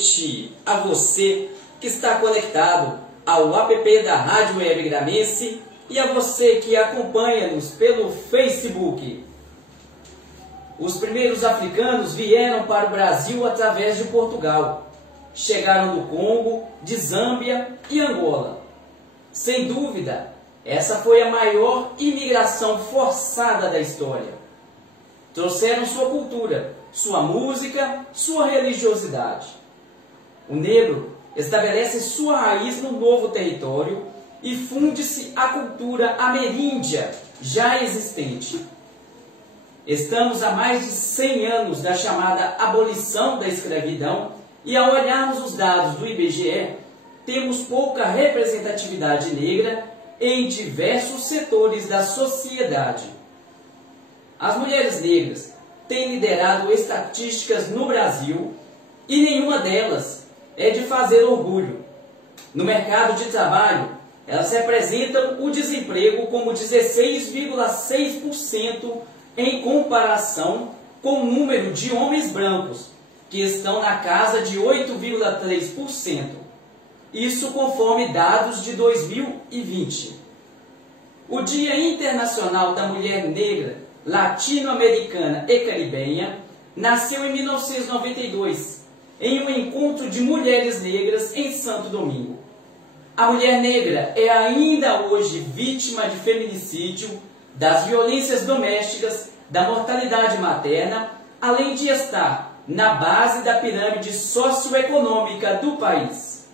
noite a você que está conectado ao app da Rádio Web Gramense e a você que acompanha-nos pelo Facebook. Os primeiros africanos vieram para o Brasil através de Portugal. Chegaram do Congo, de Zâmbia e Angola. Sem dúvida, essa foi a maior imigração forçada da história. Trouxeram sua cultura, sua música, sua religiosidade. O negro estabelece sua raiz no novo território e funde-se à cultura ameríndia já existente. Estamos há mais de 100 anos da chamada abolição da escravidão e, ao olharmos os dados do IBGE, temos pouca representatividade negra em diversos setores da sociedade. As mulheres negras têm liderado estatísticas no Brasil e nenhuma delas é de fazer orgulho. No mercado de trabalho, elas representam o desemprego como 16,6% em comparação com o número de homens brancos, que estão na casa de 8,3%. Isso conforme dados de 2020. O Dia Internacional da Mulher Negra, Latino-Americana e Caribenha nasceu em 1992, em um encontro de mulheres negras em Santo Domingo. A mulher negra é ainda hoje vítima de feminicídio, das violências domésticas, da mortalidade materna, além de estar na base da pirâmide socioeconômica do país.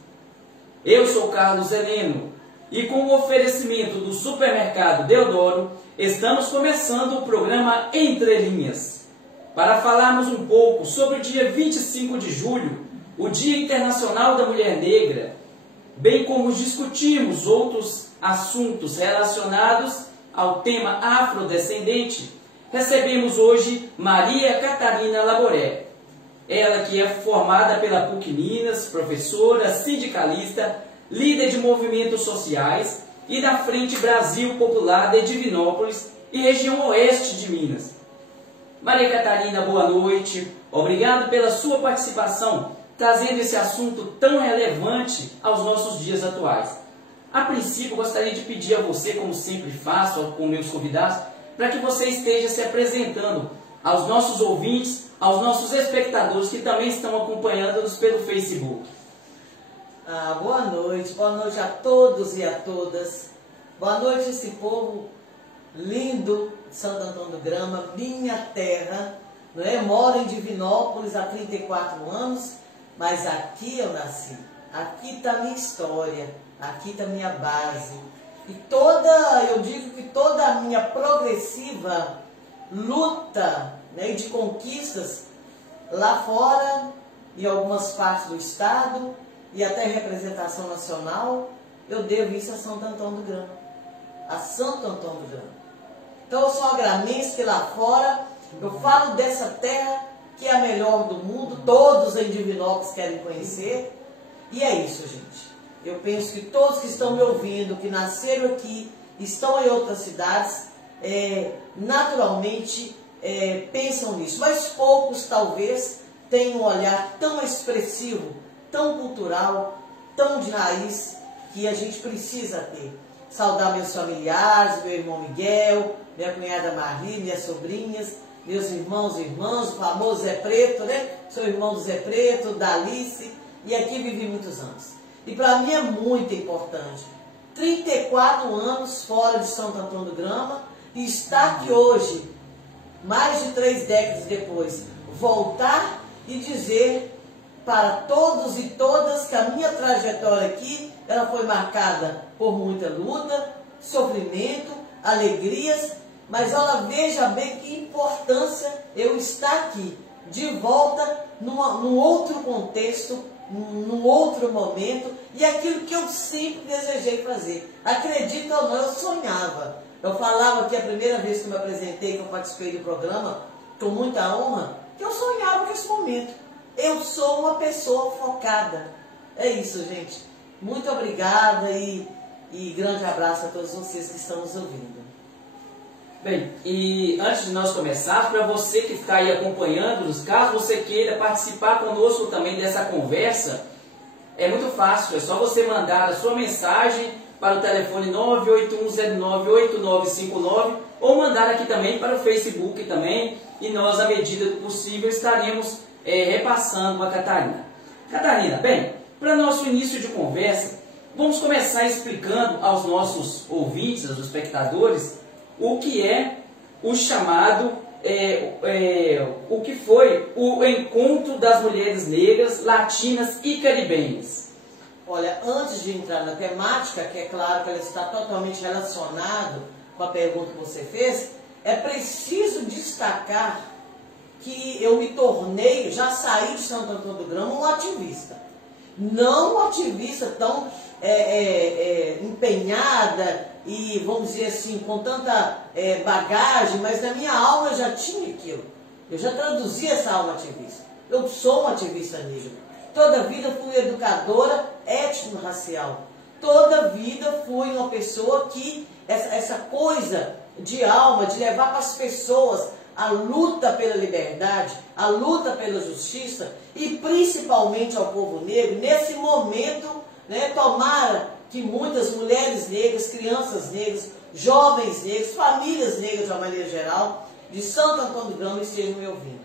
Eu sou Carlos Heleno e, com o oferecimento do supermercado Deodoro, estamos começando o programa Entre Linhas, para falarmos um pouco sobre o dia 25 de julho, o Dia Internacional da Mulher Negra, bem como discutirmos outros assuntos relacionados ao tema afrodescendente. Recebemos hoje Maria Catarina Laboré, ela que é formada pela PUC Minas, professora, sindicalista, líder de movimentos sociais e da Frente Brasil Popular de Divinópolis e região oeste de Minas. Maria Catarina, boa noite. Obrigado pela sua participação, trazendo esse assunto tão relevante aos nossos dias atuais. A princípio, gostaria de pedir a você, como sempre faço com meus convidados, para que você esteja se apresentando aos nossos ouvintes, aos nossos espectadores que também estão acompanhando-nos pelo Facebook. Boa noite a todos e a todas. Boa noite esse povo lindo de Santo Antônio do Grama, minha terra, não é? Moro em Divinópolis há 34 anos, mas aqui eu nasci, aqui está a minha história, aqui está a minha base. E eu digo que toda a minha progressiva luta, né, de conquistas lá fora, em algumas partes do estado, e até representação nacional, eu devo isso a Santo Antônio do Grama, a Santo Antônio do Grama. Então eu sou uma gramense que lá fora, eu falo dessa terra que é a melhor do mundo, todos em Divinópolis querem conhecer, e é isso, gente. Eu penso que todos que estão me ouvindo, que nasceram aqui, estão em outras cidades, naturalmente pensam nisso, mas poucos talvez tenham um olhar tão expressivo, tão cultural, tão de raiz, que a gente precisa ter. Saudar meus familiares, meu irmão Miguel, minha cunhada Marli, minhas sobrinhas, meus irmãos e irmãs, o famoso Zé Preto, né? Sou irmão do Zé Preto, da Alice, e aqui vivi muitos anos. E para mim é muito importante. 34 anos fora de Santo Antônio do Grama, e estar aqui hoje, mais de 3 décadas depois, voltar e dizer para todos e todas que a minha trajetória aqui, ela foi marcada por muita luta, sofrimento, alegrias, mas ela veja bem que importância eu estar aqui, de volta, num outro contexto, num outro momento, e aquilo que eu sempre desejei fazer. Acredita ou não, eu sonhava. Eu falava que a primeira vez que eu me apresentei, que eu participei do programa, com muita honra, que eu sonhava com esse momento. Eu sou uma pessoa focada. É isso, gente. Muito obrigada e grande abraço a todos vocês que estão nos ouvindo. Bem, e antes de nós começarmos, para você que está aí acompanhando-nos, caso você queira participar conosco também dessa conversa, é muito fácil, é só você mandar a sua mensagem para o telefone 981098959 ou mandar aqui também para o Facebook também, e nós, à medida do possível, estaremos repassando a Catarina. Catarina, bem, para nosso início de conversa, vamos começar explicando aos nossos ouvintes, aos espectadores, o que é o chamado, o que foi o Encontro das Mulheres Negras, Latinas e Caribenhas. Olha, antes de entrar na temática, que é claro que ela está totalmente relacionada com a pergunta que você fez, é preciso destacar que eu me tornei, já saí de Santo Antônio do Grama, um ativista. Não um ativista tão empenhada e, vamos dizer assim, com tanta bagagem, mas na minha alma eu já tinha aquilo. Eu já traduzia essa alma ativista. Eu sou um ativista negro. Toda a vida fui educadora étnico-racial. Toda a vida fui uma pessoa que, essa coisa de alma, de levar para as pessoas a luta pela liberdade, a luta pela justiça e principalmente ao povo negro, nesse momento, né, tomara que muitas mulheres negras, crianças negras, jovens negros, famílias negras de uma maneira geral, de Santo Antônio do Grama estejam me ouvindo.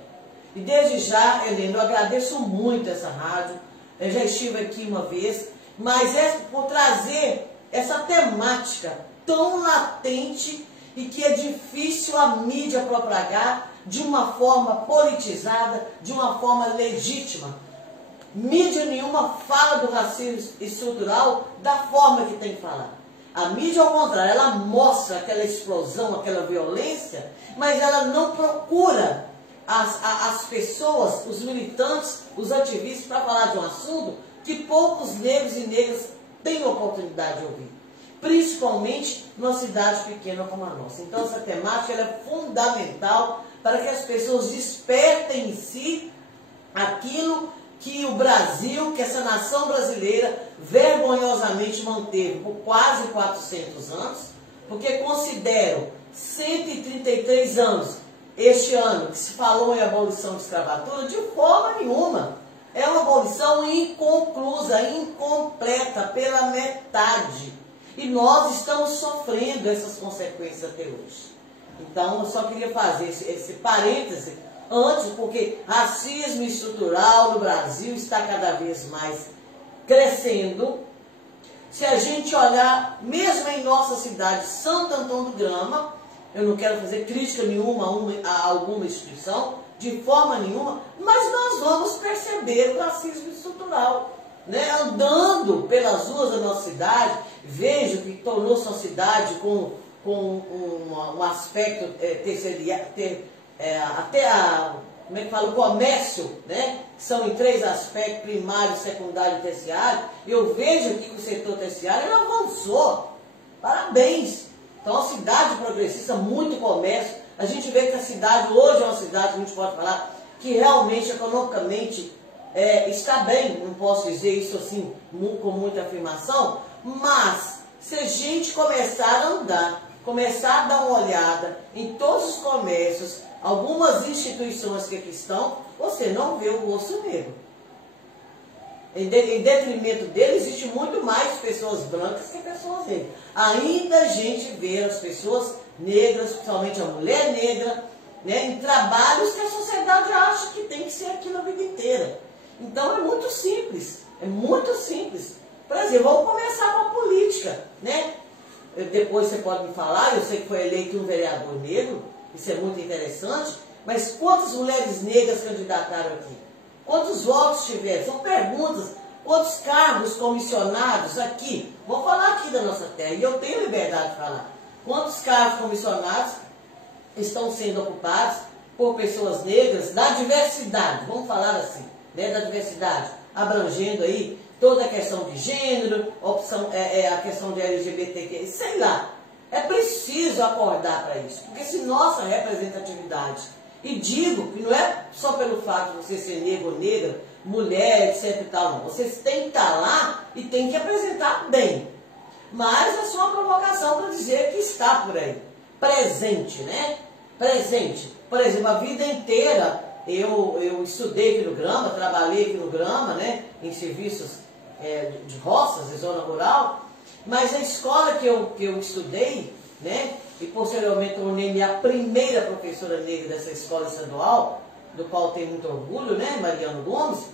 E desde já, Helena, eu agradeço muito essa rádio, eu já estive aqui uma vez, mas é por trazer essa temática tão latente e que é difícil a mídia propagar de uma forma politizada, de uma forma legítima. Mídia nenhuma fala do racismo estrutural da forma que tem que falar. A mídia, ao contrário, ela mostra aquela explosão, aquela violência, mas ela não procura as pessoas, os militantes, os ativistas, para falar de um assunto que poucos negros e negras têm oportunidade de ouvir. Principalmente numa cidade pequena como a nossa. Então essa temática ela é fundamental para que as pessoas despertem em si aquilo que o Brasil, que essa nação brasileira vergonhosamente manteve por quase 400 anos, porque considero 133 anos, este ano, que se falou em abolição de escravatura, de forma nenhuma. É uma abolição inconclusa, incompleta, pela metade. E nós estamos sofrendo essas consequências até hoje. Então, eu só queria fazer esse parêntese antes, porque racismo estrutural no Brasil está cada vez mais crescendo. Se a gente olhar, mesmo em nossa cidade, Santo Antônio do Grama, eu não quero fazer crítica nenhuma a alguma instituição, de forma nenhuma, mas nós vamos perceber o racismo estrutural. Né? Andando pelas ruas da nossa cidade, vejo que tornou-se uma cidade com um aspecto como é que fala, o comércio, né? São em 3 aspectos, primário, secundário e terciário. Eu vejo aqui que o setor terciário ele avançou. Parabéns! Então, a cidade progressista, muito comércio. A gente vê que a cidade hoje é uma cidade, que a gente pode falar, que realmente, economicamente, está bem. Não posso dizer isso assim com muita afirmação, mas se a gente começar a andar, começar a dar uma olhada em todos os comércios, algumas instituições que aqui estão, você não vê o rosto negro. Em detrimento dele, existe muito mais pessoas brancas que pessoas negras. Ainda a gente vê as pessoas negras, principalmente a mulher negra, né, em trabalhos que a sociedade acha que tem que ser aquilo a vida inteira. Então é muito simples, é muito simples. Por exemplo, vamos começar com a política, né? Depois você pode me falar, eu sei que foi eleito um vereador negro, isso é muito interessante, mas quantas mulheres negras candidataram aqui? Quantos votos tiveram? São perguntas. Quantos cargos comissionados aqui? Vou falar aqui da nossa terra, e eu tenho liberdade de falar. Quantos cargos comissionados estão sendo ocupados por pessoas negras da diversidade? Vamos falar assim, né, da diversidade, abrangendo aí toda a questão de gênero, a questão de LGBTQ, sei lá. É preciso acordar para isso, porque se nossa representatividade, e digo que não é só pelo fato de você ser negro ou negra, mulher, etc e tal, não. Vocês têm que estar lá e têm que apresentar bem. Mas é só uma provocação para dizer que está por aí. presente, né? Presente. Por exemplo, a vida inteira eu estudei aqui no Grama, trabalhei aqui no Grama, né? Em serviços de roças, de zona rural, mas a escola que eu estudei, né? E posteriormente tornei minha primeira professora negra dessa escola estadual, do qual tenho muito orgulho, né? Mariano Gomes,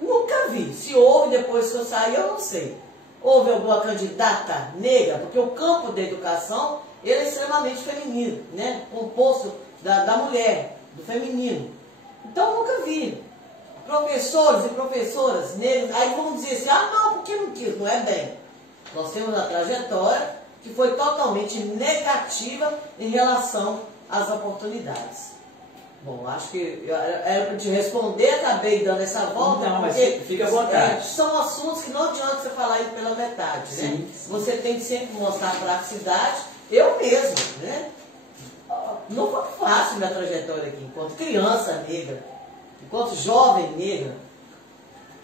nunca vi. Se houve depois que eu saí, eu não sei. Houve alguma candidata negra, porque o campo da educação ele é extremamente feminino, né? Composto da mulher, do feminino. Então nunca vi. Professores e professoras negros, aí vão dizer assim, ah não, porque não quis, não é bem. Nós temos uma trajetória que foi totalmente negativa em relação às oportunidades. Bom, acho que era para te responder, acabei dando essa volta. Não, mas fica à vontade. São assuntos que não adianta você falar isso pela metade, né? Sim. Você tem que sempre mostrar a praticidade. Eu mesmo, né? Não foi fácil minha trajetória aqui, enquanto criança negra, enquanto jovem negra.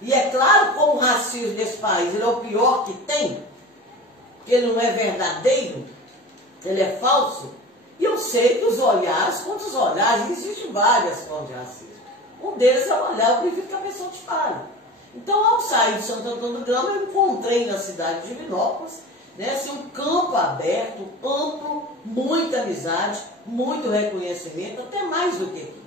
E é claro como o racismo desse país ele é o pior que tem, porque ele não é verdadeiro, ele é falso. E eu sei que os olhares, quantos olhares, existem várias formas de racismo. Um deles é o olhar, eu prefiro que a pessoa te fale. Então, ao sair de Santo Antônio do Grama, eu encontrei na cidade de Divinópolis, né, assim, um campo aberto, amplo, muita amizade, muito reconhecimento, até mais do que aqui.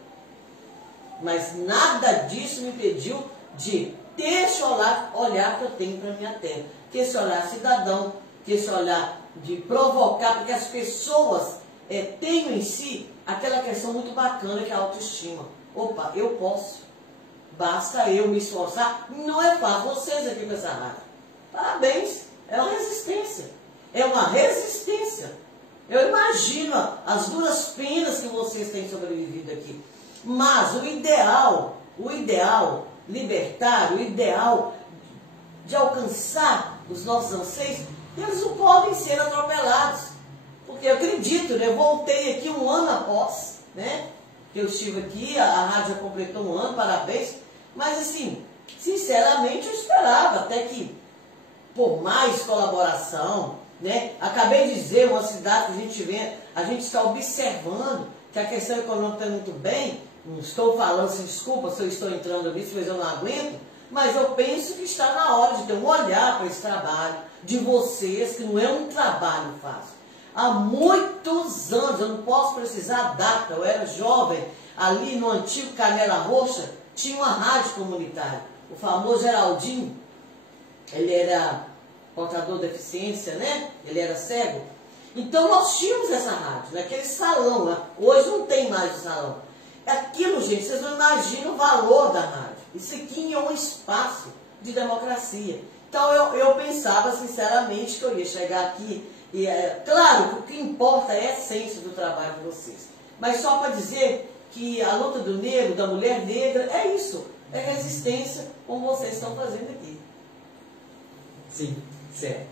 Mas nada disso me impediu de ter esse olhar que eu tenho para a minha terra, ter esse olhar cidadão, ter esse olhar de provocar, porque as pessoas tenham em si aquela questão muito bacana que é a autoestima. Opa, eu posso, basta eu me esforçar. Não é fácil, vocês aqui com essa rádio. Parabéns, é uma resistência. É uma resistência. Eu imagino as duras penas que vocês têm sobrevivido aqui. Mas o ideal libertário, o ideal de alcançar os nossos anseios, eles não podem ser atropelados. Porque eu acredito, né? Eu voltei aqui um ano após, né? Que eu estive aqui, a rádio completou um ano, parabéns. Mas assim, sinceramente eu esperava até que, por mais colaboração, né? Acabei de dizer, uma cidade que a gente está observando que a questão econômica está muito bem. Não estou falando, se desculpa se eu estou entrando nisso, mas eu não aguento. Mas eu penso que está na hora de ter um olhar para esse trabalho de vocês, que não é um trabalho fácil. Há muitos anos, eu não posso precisar a data, eu era jovem, ali no antigo Canela Roxa, tinha uma rádio comunitária. O famoso Geraldinho, ele era portador de deficiência, né? Ele era cego. Então nós tínhamos essa rádio, naquele salão lá. Hoje não tem mais o salão. Aquilo, gente, vocês não imaginam o valor da rádio. Isso aqui é um espaço de democracia. Então eu pensava sinceramente que eu ia chegar aqui. E claro que o que importa é a essência do trabalho de vocês. Mas só para dizer que a luta do negro, da mulher negra, é isso. É resistência, como vocês estão fazendo aqui. Sim, certo.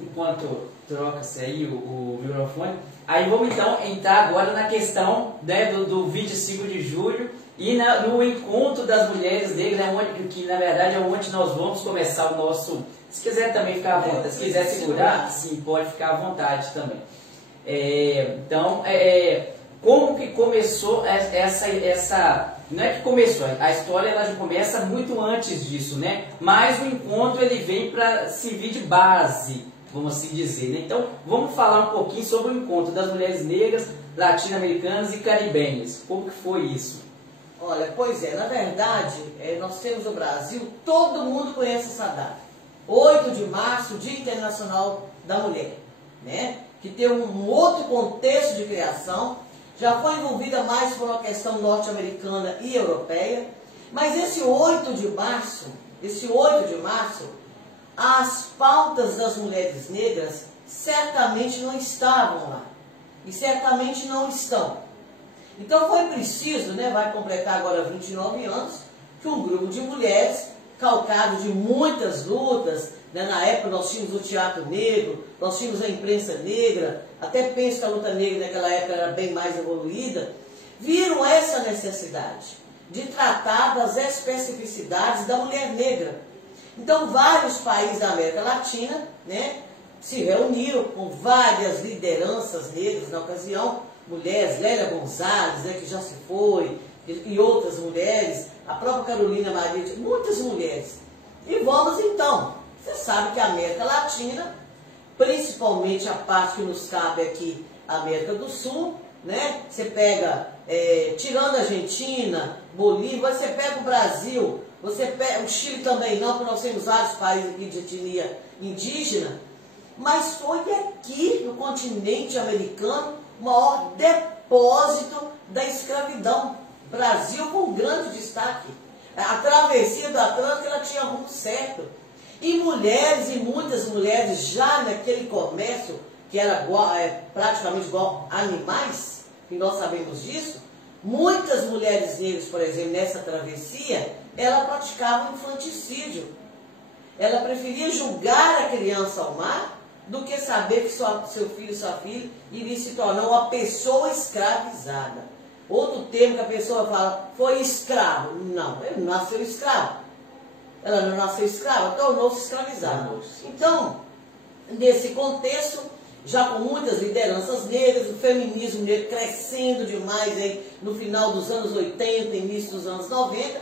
Enquanto troca-se aí o microfone, aí vamos então entrar agora na questão, né, do 25 de julho e no encontro das mulheres negras, que na verdade é onde nós vamos começar o nosso... Se quiser também ficar à vontade, se quiser segurar, sim, pode ficar à vontade também. Como que começou essa... Não é que começou, a história ela já começa muito antes disso, né? Mas o encontro ele vem para servir de base, vamos assim dizer, né? Então, vamos falar um pouquinho sobre o encontro das mulheres negras, latino-americanas e caribenhas. Como que foi isso? Olha, pois é, na verdade, nós temos no Brasil, todo mundo conhece essa data. 8 de março, Dia Internacional da Mulher, né? Que tem um outro contexto de criação, já foi envolvida mais por uma questão norte-americana e europeia, mas esse 8 de março, as pautas das mulheres negras certamente não estavam lá, e certamente não estão. Então foi preciso, né, vai completar agora 29 anos, que um grupo de mulheres, calcado de muitas lutas, né, na época nós tínhamos o teatro negro, nós tínhamos a imprensa negra, até penso que a luta negra naquela época era bem mais evoluída, viram essa necessidade de tratar das especificidades da mulher negra. Então vários países da América Latina, né, se reuniram com várias lideranças negras na ocasião, mulheres, Lélia Gonzalez, né, que já se foi, e outras mulheres, a própria Carolina Maria, muitas mulheres. E vamos então, você sabe que a América Latina, principalmente a parte que nos cabe aqui, a América do Sul, né? Você pega, tirando a Argentina, Bolívia, você pega o Brasil, você pega o Chile também não, porque nós temos vários países aqui de etnia indígena, mas foi aqui no continente americano o maior depósito da escravidão. Brasil com grande destaque. A travessia do Atlântico ela tinha muito certo. E mulheres, e muitas mulheres, já naquele comércio, que era praticamente igual a animais, e nós sabemos disso, muitas mulheres negras, por exemplo, nessa travessia, ela praticava infanticídio. Ela preferia julgar a criança ao mar do que saber que seu filho e sua filha iria se tornar uma pessoa escravizada. Outro termo que a pessoa fala, foi escravo. Não, ele não nasceu escravo. Ela não nasceu escrava, tornou-se escravizada. Então, nesse contexto, já com muitas lideranças negras, o feminismo negro crescendo demais aí, no final dos anos 80, início dos anos 90,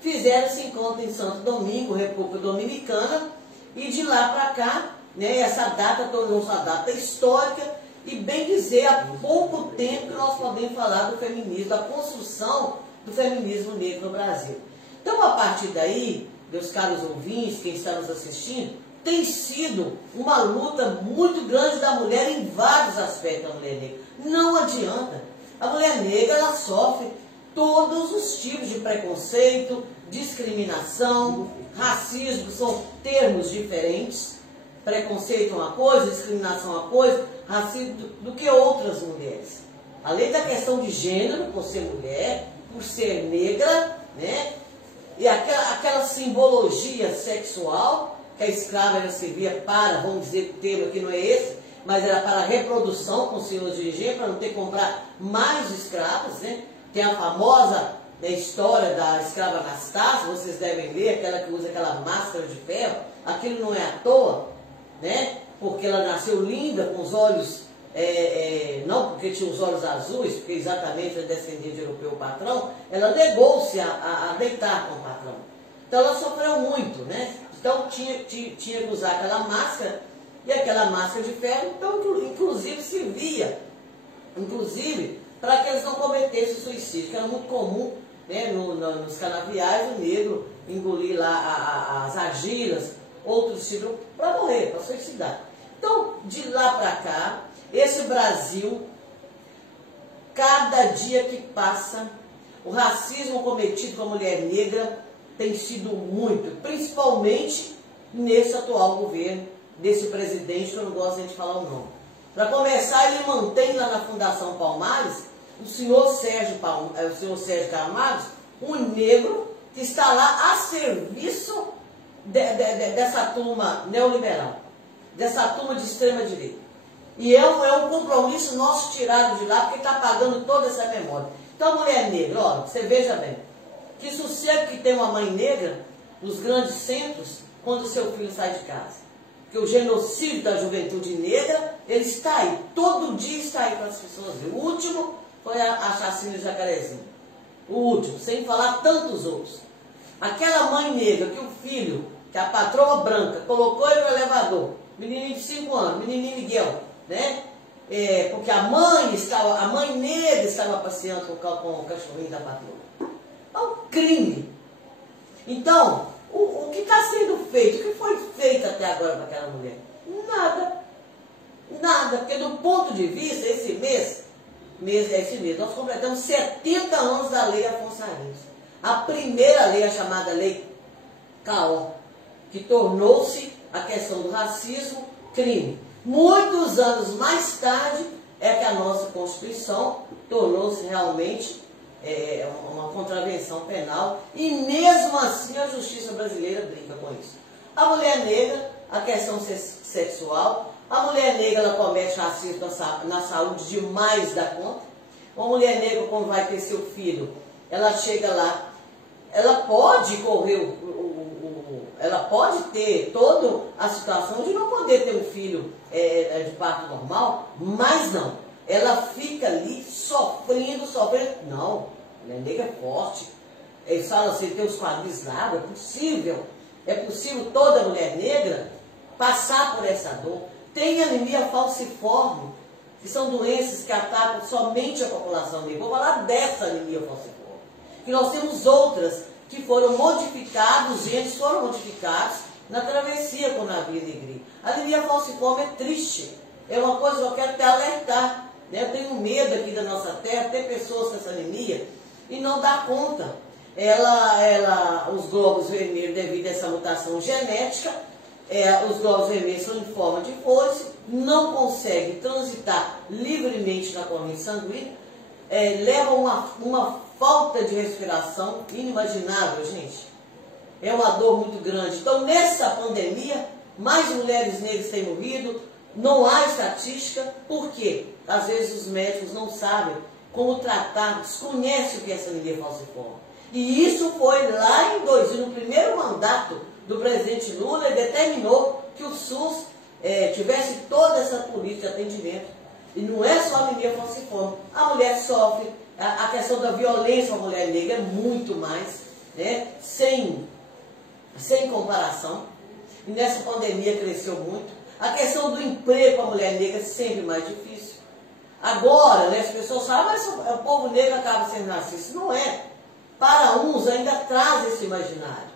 fizeram esse encontro em Santo Domingo, República Dominicana, e de lá para cá, né, essa data tornou-se uma data histórica, e bem dizer, há pouco tempo que nós podemos falar do feminismo, da construção do feminismo negro no Brasil. Então, a partir daí, meus caros ouvintes, quem está nos assistindo, tem sido uma luta muito grande da mulher em vários aspectos da mulher negra. Não adianta. A mulher negra, ela sofre todos os tipos de preconceito, discriminação, racismo, são termos diferentes. Preconceito é uma coisa, discriminação é uma coisa, racismo do que outras mulheres. Além da questão de gênero, por ser mulher, por ser negra, né? E aquela simbologia sexual, que a escrava ela servia para, vamos dizer que o termo aqui não é esse, mas era para a reprodução com o senhor de engenho, para não ter que comprar mais escravos, né? Tem a famosa história da escrava Anastácia, vocês devem ver, aquela que usa aquela máscara de ferro, aquilo não é à toa, né? Porque ela nasceu linda, com os olhos, não porque tinha os olhos azuis, porque exatamente é descendente de europeu patrão, ela negou-se a deitar com o patrão. Então ela sofreu muito, né? Então tinha que usar aquela máscara, e aquela máscara de ferro, então inclusive servia, para que eles não cometessem suicídio, que era muito comum, né, nos canaviais, o negro engolir lá as argilas, outros tipos, para morrer, para suicidar. Então, de lá para cá, esse Brasil, cada dia que passa, o racismo cometido com a mulher negra tem sido muito, principalmente nesse atual governo, desse presidente, que eu não gosto de falar o nome. Para começar, ele mantém lá na Fundação Palmares o senhor Sérgio Camargo, um negro que está lá a serviço dessa turma neoliberal, dessa turma de extrema direita. E é um compromisso nosso tirado de lá, porque está pagando toda essa memória. Então, mulher negra, ó, você veja bem, que sossego que tem uma mãe negra nos grandes centros quando o seu filho sai de casa. Porque o genocídio da juventude negra, ele está aí, todo dia está aí para as pessoas verem. O último foi a chacina de Jacarezinho. O último, sem falar tantos outros. Aquela mãe negra que o filho, que a patroa branca, colocou ele no elevador, menininho de 5 anos, menininho Miguel, né? Porque a mãe negra estava passeando com o cachorrinho da patroa. É um crime. Então, o que está sendo feito? O que foi feito até agora para aquela mulher? Nada. Nada. Porque do ponto de vista, esse mês, nós completamos 70 anos da Lei Afonso Arinos. A primeira lei, a chamada Lei Caó, que tornou-se a questão do racismo crime. Muitos anos mais tarde é que a nossa Constituição tornou-se realmente uma contravenção penal, e mesmo assim a justiça brasileira brinca com isso. A mulher negra, a questão sexual, a mulher negra ela comete racismo na saúde demais da conta. Uma mulher negra, quando vai ter seu filho, ela chega lá, ela pode correr ela pode ter toda a situação de não poder ter um filho de parto normal, mas não. Ela fica ali sofrendo. Não, a mulher negra é forte. Eles falam assim, tem os quadris largos, é possível toda mulher negra passar por essa dor. Tem anemia falciforme, que são doenças que atacam somente a população negra. Vou falar dessa anemia falciforme. E nós temos outras que foram modificados, os genes foram modificados na travessia com o navio negro. A anemia falciforme é triste. É uma coisa que eu quero até alertar. Né? Eu tenho medo aqui da nossa terra, ter pessoas com essa anemia e não dar conta. Os glóbulos vermelhos, devido a essa mutação genética, os glóbulos vermelhos são em forma de foice, não conseguem transitar livremente na corrente sanguínea, levam uma falta de respiração inimaginável, gente. É uma dor muito grande. Então, nessa pandemia, mais mulheres negras têm morrido, não há estatística, por quê? Às vezes os médicos não sabem como tratar, desconhecem o que é essa anemia falciforme. E isso foi lá em 2000, no primeiro mandato do presidente Lula, ele determinou que o SUS tivesse toda essa política de atendimento. E não é só a anemia falciforme. A mulher sofre, a questão da violência à mulher negra é muito mais, né? Sem comparação. E nessa pandemia cresceu muito. A questão do emprego para a mulher negra é sempre mais difícil. Agora, né, as pessoas falam, mas o povo negro acaba sendo racista. Não é. Para uns ainda traz esse imaginário.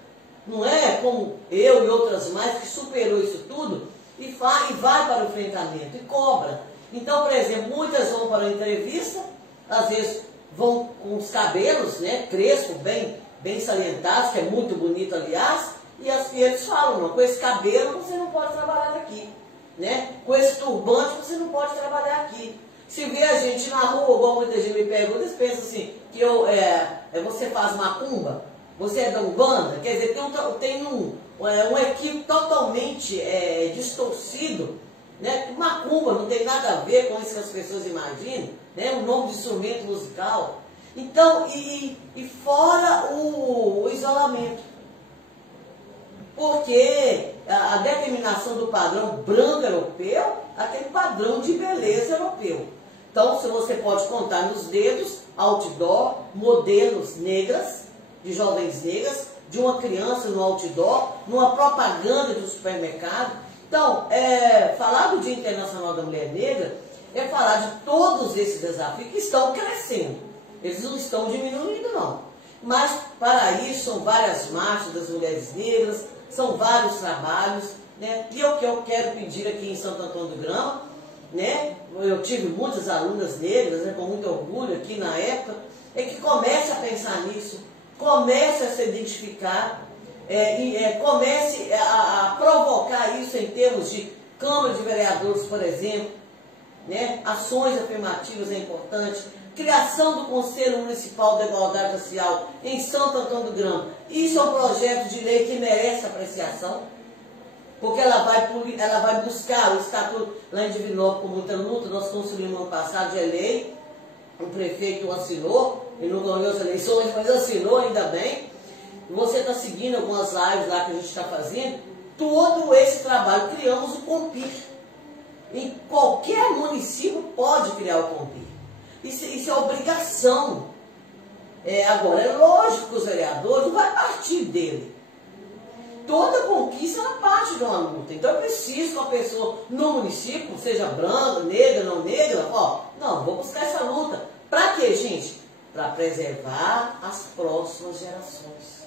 Não é como eu e outras mais que superou isso tudo e vai para o enfrentamento e cobra. Então, por exemplo, muitas vão para a entrevista, às vezes vão com os cabelos, né, crespos, bem salientados, que é muito bonito, aliás, e eles falam, não, com esse cabelo você não pode trabalhar aqui, né? Com esse turbante você não pode trabalhar aqui. Se vê a gente na rua, igual muita gente me pergunta, eles pensam assim, que você faz macumba, você é da Umbanda, quer dizer, tem um equívoco totalmente distorcido, né? Macumba não tem nada a ver com isso que as pessoas imaginam, né? O nome de instrumento musical. Então, e fora o isolamento. Porque a determinação do padrão branco europeu, aquele padrão de beleza europeu. Então, se você pode contar nos dedos, outdoor, modelos negras, de jovens negras, de uma criança no outdoor, numa propaganda de um supermercado. Então, falar do Dia Internacional da Mulher Negra é falar de todos esses desafios que estão crescendo. Eles não estão diminuindo, não. Mas, para isso, são várias marchas das mulheres negras, são vários trabalhos, né? E o que eu quero pedir aqui em Santo Antônio do Grama, né? Eu tive muitas alunas negras, né, com muito orgulho aqui na época, é que comece a pensar nisso, comece a se identificar, comece a provocar isso em termos de Câmara de Vereadores, por exemplo, né? Ações afirmativas é importante, criação do Conselho Municipal da Igualdade Racial em Santo Antônio do Grama. Isso é um projeto de lei que merece apreciação, porque ela vai buscar o estatuto lá em Divinópolis com muita luta. Nós construímos ano passado de lei, o prefeito assinou, ele não ganhou as eleições, mas assinou, ainda bem. Você está seguindo algumas lives lá que a gente está fazendo, todo esse trabalho. Criamos o COMPIR. Em qualquer município pode criar o COMPIR. Isso é obrigação. Agora, é lógico que os vereadores não vai partir dele. Toda conquista ela parte de uma luta. Então é preciso que uma pessoa no município, seja branca, negra, não negra, vou buscar essa luta. Para quê, gente? Para preservar as próximas gerações.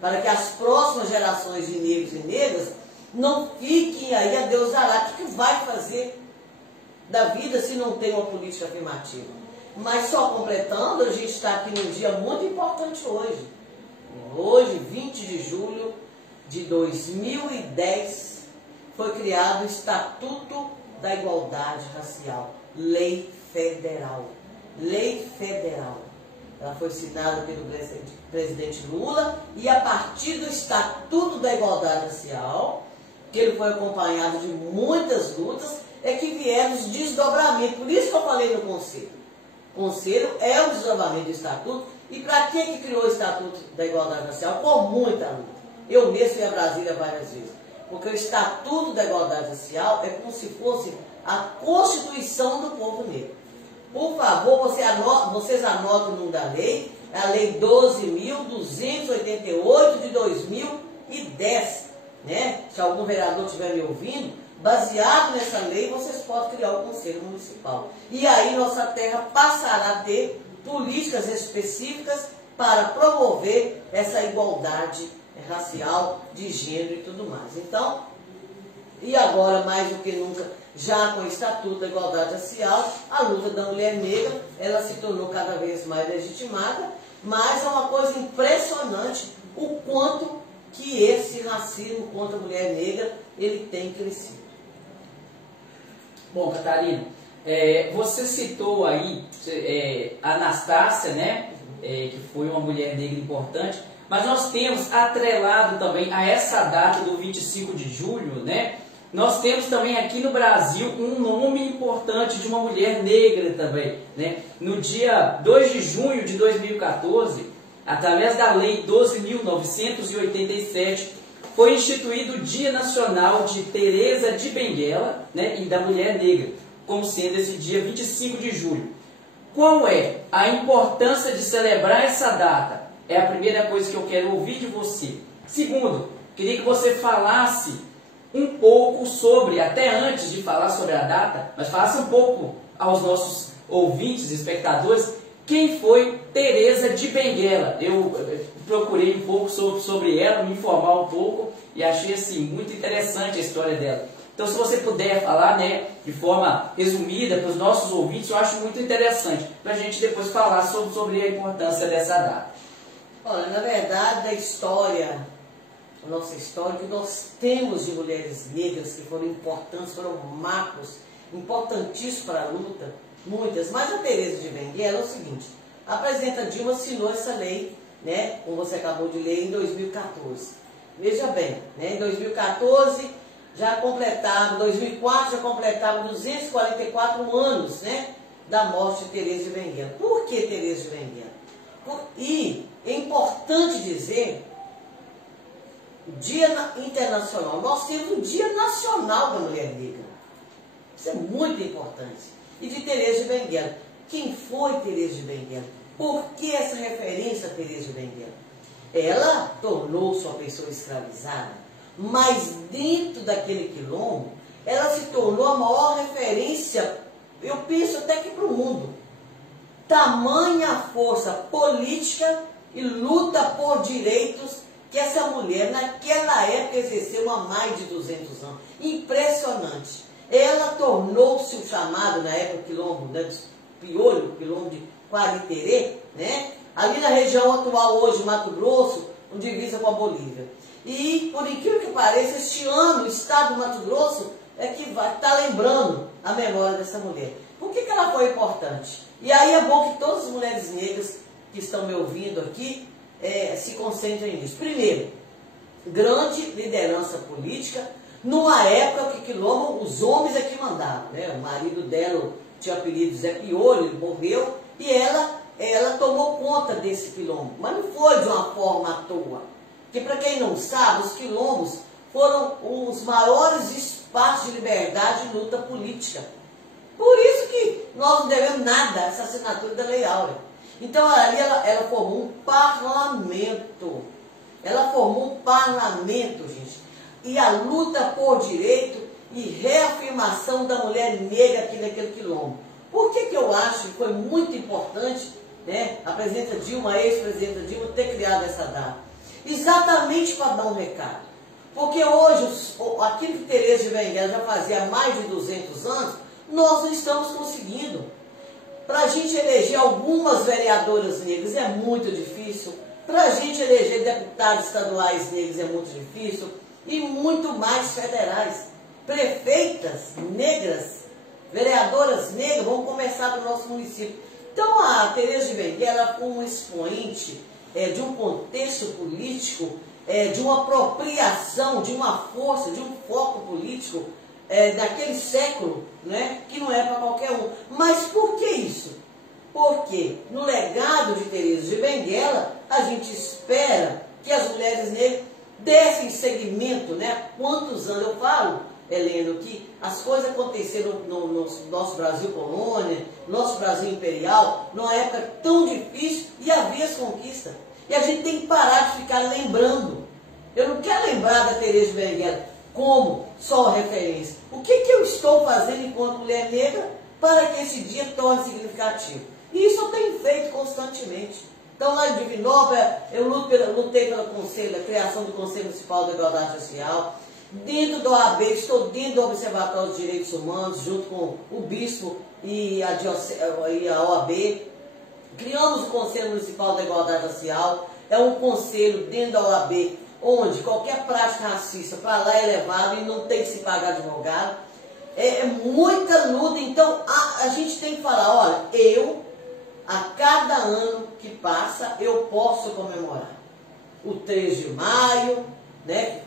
Para que as próximas gerações de negros e negras não fiquem aí a Deus dará. O que vai fazer da vida se não tem uma política afirmativa? Mas só completando, a gente está aqui num dia muito importante hoje. Hoje, 20 de julho de 2010, foi criado o Estatuto da Igualdade Racial, Lei Federal. Lei Federal. Ela foi assinada pelo presidente Lula e a partir do Estatuto da Igualdade Racial, que ele foi acompanhado de muitas lutas, é que vieram os desdobramentos. Por isso que eu falei no Conselho. O Conselho é o desdobramento do Estatuto. E para que criou o Estatuto da Igualdade Racial? Com muita luta. Eu mesmo fui a Brasília várias vezes. Porque o Estatuto da Igualdade Racial é como se fosse a Constituição do povo negro. Por favor, vocês anotem o nome da lei, é a Lei 12.288 de 2010. Né? Se algum vereador estiver me ouvindo, baseado nessa lei, vocês podem criar o Conselho Municipal. E aí nossa terra passará a ter políticas específicas para promover essa igualdade racial, de gênero e tudo mais. Então, e agora mais do que nunca, já com o Estatuto da Igualdade Racial, a luta da mulher negra, ela se tornou cada vez mais legitimada, mas é uma coisa impressionante o quanto que esse racismo contra a mulher negra, ele tem crescido. Bom, Catarina, você citou aí a Anastácia, né, que foi uma mulher negra importante, mas nós temos atrelado também a essa data do 25 de julho, né, nós temos também aqui no Brasil um nome importante de uma mulher negra também, né, no dia 2 de junho de 2014, através da Lei 12.987, foi instituído o Dia Nacional de Teresa de Benguela, né, e da Mulher Negra, como sendo esse dia 25 de julho. Qual é a importância de celebrar essa data? É a primeira coisa que eu quero ouvir de você. Segundo, queria que você falasse um pouco sobre, até antes de falar sobre a data, mas falasse um pouco aos nossos ouvintes, espectadores, quem foi Teresa de Benguela. Eu procurei um pouco sobre ela, me informar um pouco e achei assim, muito interessante a história dela. Então, se você puder falar, né, de forma resumida para os nossos ouvintes, eu acho muito interessante, para a gente depois falar sobre a importância dessa data. Olha, na verdade, a nossa história, que nós temos de mulheres negras que foram importantes, foram marcos importantíssimos para a luta, muitas, mas a Teresa de Benguela é o seguinte: a presidenta Dilma assinou essa lei, né, como você acabou de ler, em 2014. Veja bem, né, em 2014 já completava, 2004 já completava 244 anos, né, da morte de Teresa de Benguela. Por que Teresa de Benguela? E é importante dizer, o Dia Internacional, nós temos o Dia Nacional da Mulher Negra. Isso é muito importante. E de Teresa de Benguela. Quem foi Teresa de Benguela? Por que essa referência a Teresa de Benguela? Ela tornou-se uma pessoa escravizada, mas dentro daquele quilombo, ela se tornou a maior referência, eu penso até que para o mundo. Tamanha força política e luta por direitos que essa mulher, naquela época, exerceu há mais de 200 anos. Impressionante. Ela tornou-se o chamado, na época, quilombo, né, de Piolho, quilombo de Quariterê, né, ali na região atual hoje, Mato Grosso, onde divisa com a Bolívia. E, por incrível que pareça, este ano, o estado do Mato Grosso é que vai estar lembrando a memória dessa mulher. Por que ela foi importante? E aí é bom que todas as mulheres negras que estão me ouvindo aqui se concentrem nisso. Primeiro, grande liderança política, numa época que quilombo, os homens é que mandavam, né? O marido dela tinha o apelido Zé Piolho, ele morreu, e ela tomou conta desse quilombo. Mas não foi de uma forma à toa. Porque, para quem não sabe, os quilombos foram os maiores espaços de liberdade e luta política. Por isso que nós não devemos nada a essa assinatura da Lei Áurea. Então, ali ela formou um parlamento. Ela formou um parlamento, gente. E a luta por direito e reafirmação da mulher negra aqui naquele quilombo. Por que eu acho que foi muito importante, né, a presidenta Dilma, a ex-presidenta Dilma, ter criado essa data? Exatamente para dar um recado. Porque hoje, aquilo que Teresa de Benguela já fazia há mais de 200 anos, nós não estamos conseguindo. Para a gente eleger algumas vereadoras negras é muito difícil. Para a gente eleger deputados estaduais negros é muito difícil. E muito mais federais. Prefeitas negras, vereadoras negras, vão começar do nosso município. Então a Teresa de Benguela foi um expoente de um contexto político, de uma apropriação, de uma força, de um foco político daquele século, né, que não é para qualquer um. Mas por que isso? Porque no legado de Teresa de Benguela, a gente espera que as mulheres negras dessem segmento, né? Quantos anos eu falo, Heleno, que as coisas aconteceram no nosso Brasil colônia, nosso Brasil imperial, numa época tão difícil e havia as conquistas. E a gente tem que parar de ficar lembrando. Eu não quero lembrar da Teresa de Benguela como só referência. O que eu estou fazendo enquanto mulher negra para que esse dia torne significativo? E isso eu tenho feito constantemente. Então, lá em Divinópolis, eu lutei pelo conselho, a criação do Conselho Municipal da Igualdade Racial. Dentro do OAB, estou dentro do Observatório dos Direitos Humanos, junto com o Bispo e a OAB. Criamos o Conselho Municipal da Igualdade Racial. É um conselho dentro da OAB, onde qualquer prática racista para lá é levada e não tem que se pagar advogado. É muita luta. Então, a gente tem que falar, olha, a cada ano que passa, eu posso comemorar o 3 de maio, né,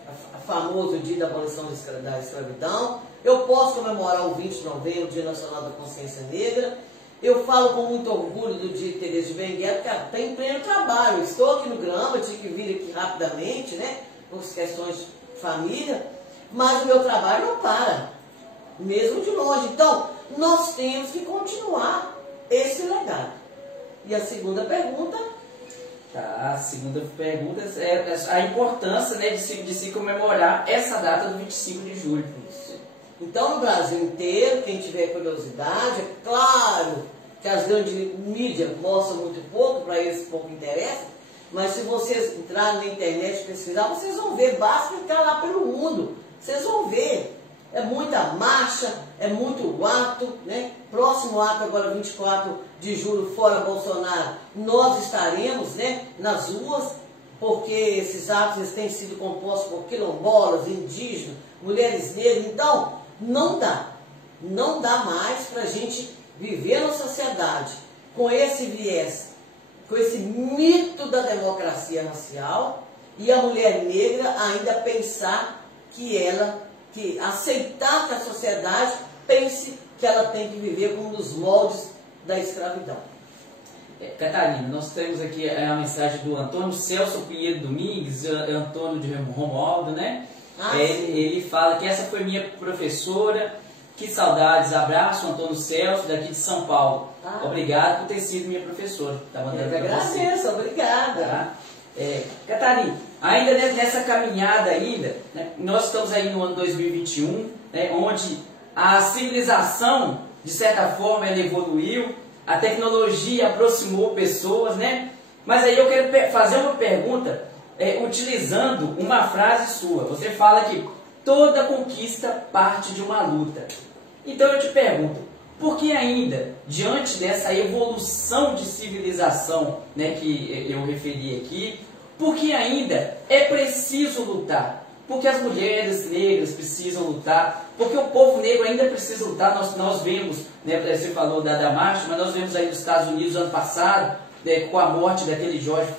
famoso dia da abolição da escravidão. Eu posso comemorar o 20 de novembro, o Dia Nacional da Consciência Negra. Eu falo com muito orgulho do dia de Teresa de Benguela, porque está em pleno trabalho. Eu estou aqui no Grama, tive que vir aqui rapidamente, né, por questões de família, mas o meu trabalho não para, mesmo de longe. Então, nós temos que continuar esse legado. E a segunda pergunta? Tá, a segunda pergunta é a importância, né, de se comemorar essa data do 25 de julho. Então, no Brasil inteiro, quem tiver curiosidade, é claro que as grandes mídias mostram muito pouco, para eles pouco interessa, mas se vocês entrarem na internet e pesquisar, vocês vão ver, basta ficar lá pelo mundo, vocês vão ver. É muita marcha, é muito ato, né? Próximo ato, agora 24 de julho, fora Bolsonaro, nós estaremos, né, nas ruas, porque esses atos eles têm sido compostos por quilombolas, indígenas, mulheres negras. Então, não dá mais para a gente viver na sociedade com esse viés, com esse mito da democracia racial e a mulher negra ainda pensar que aceitar que a sociedade pense que ela tem que viver com um dos moldes da escravidão. Catarina, nós temos aqui a mensagem do Antônio Celso Pinheiro Domingues, Antônio de Romualdo, né? Ele fala que essa foi minha professora, que saudades, abraço, Antônio Celso, daqui de São Paulo. Obrigado por ter sido minha professora. Tá mandando eu agradeço, obrigada. Tá? Catarina, ainda nessa caminhada né, nós estamos aí no ano 2021, né, onde a civilização, de certa forma, ela evoluiu, a tecnologia aproximou pessoas, né? Mas aí eu quero fazer uma pergunta utilizando uma frase sua. Você fala que toda conquista parte de uma luta. Então eu te pergunto, por que ainda, diante dessa evolução de civilização, né, que eu referi aqui, por que ainda é preciso lutar? Porque as mulheres negras precisam lutar, porque o povo negro ainda precisa lutar. Nós vemos, né, você falou da marcha, mas nós vemos aí nos Estados Unidos ano passado, com a morte daquele George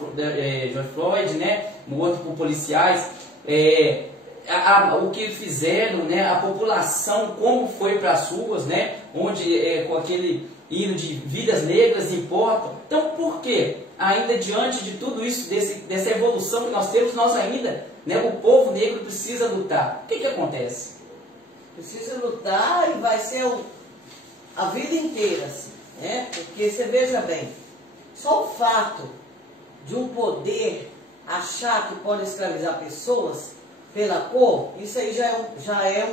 Floyd, né, morto por policiais, o que fizeram, né, a população, como foi para as ruas, né, onde com aquele hino de vidas negras importam. Então, por que ainda diante de tudo isso, dessa evolução que nós temos, nós ainda, né, o povo negro precisa lutar? O que acontece? Precisa lutar e vai ser a vida inteira, assim, né? Porque você veja bem, só o fato de um poder achar que pode escravizar pessoas pela cor, isso aí já é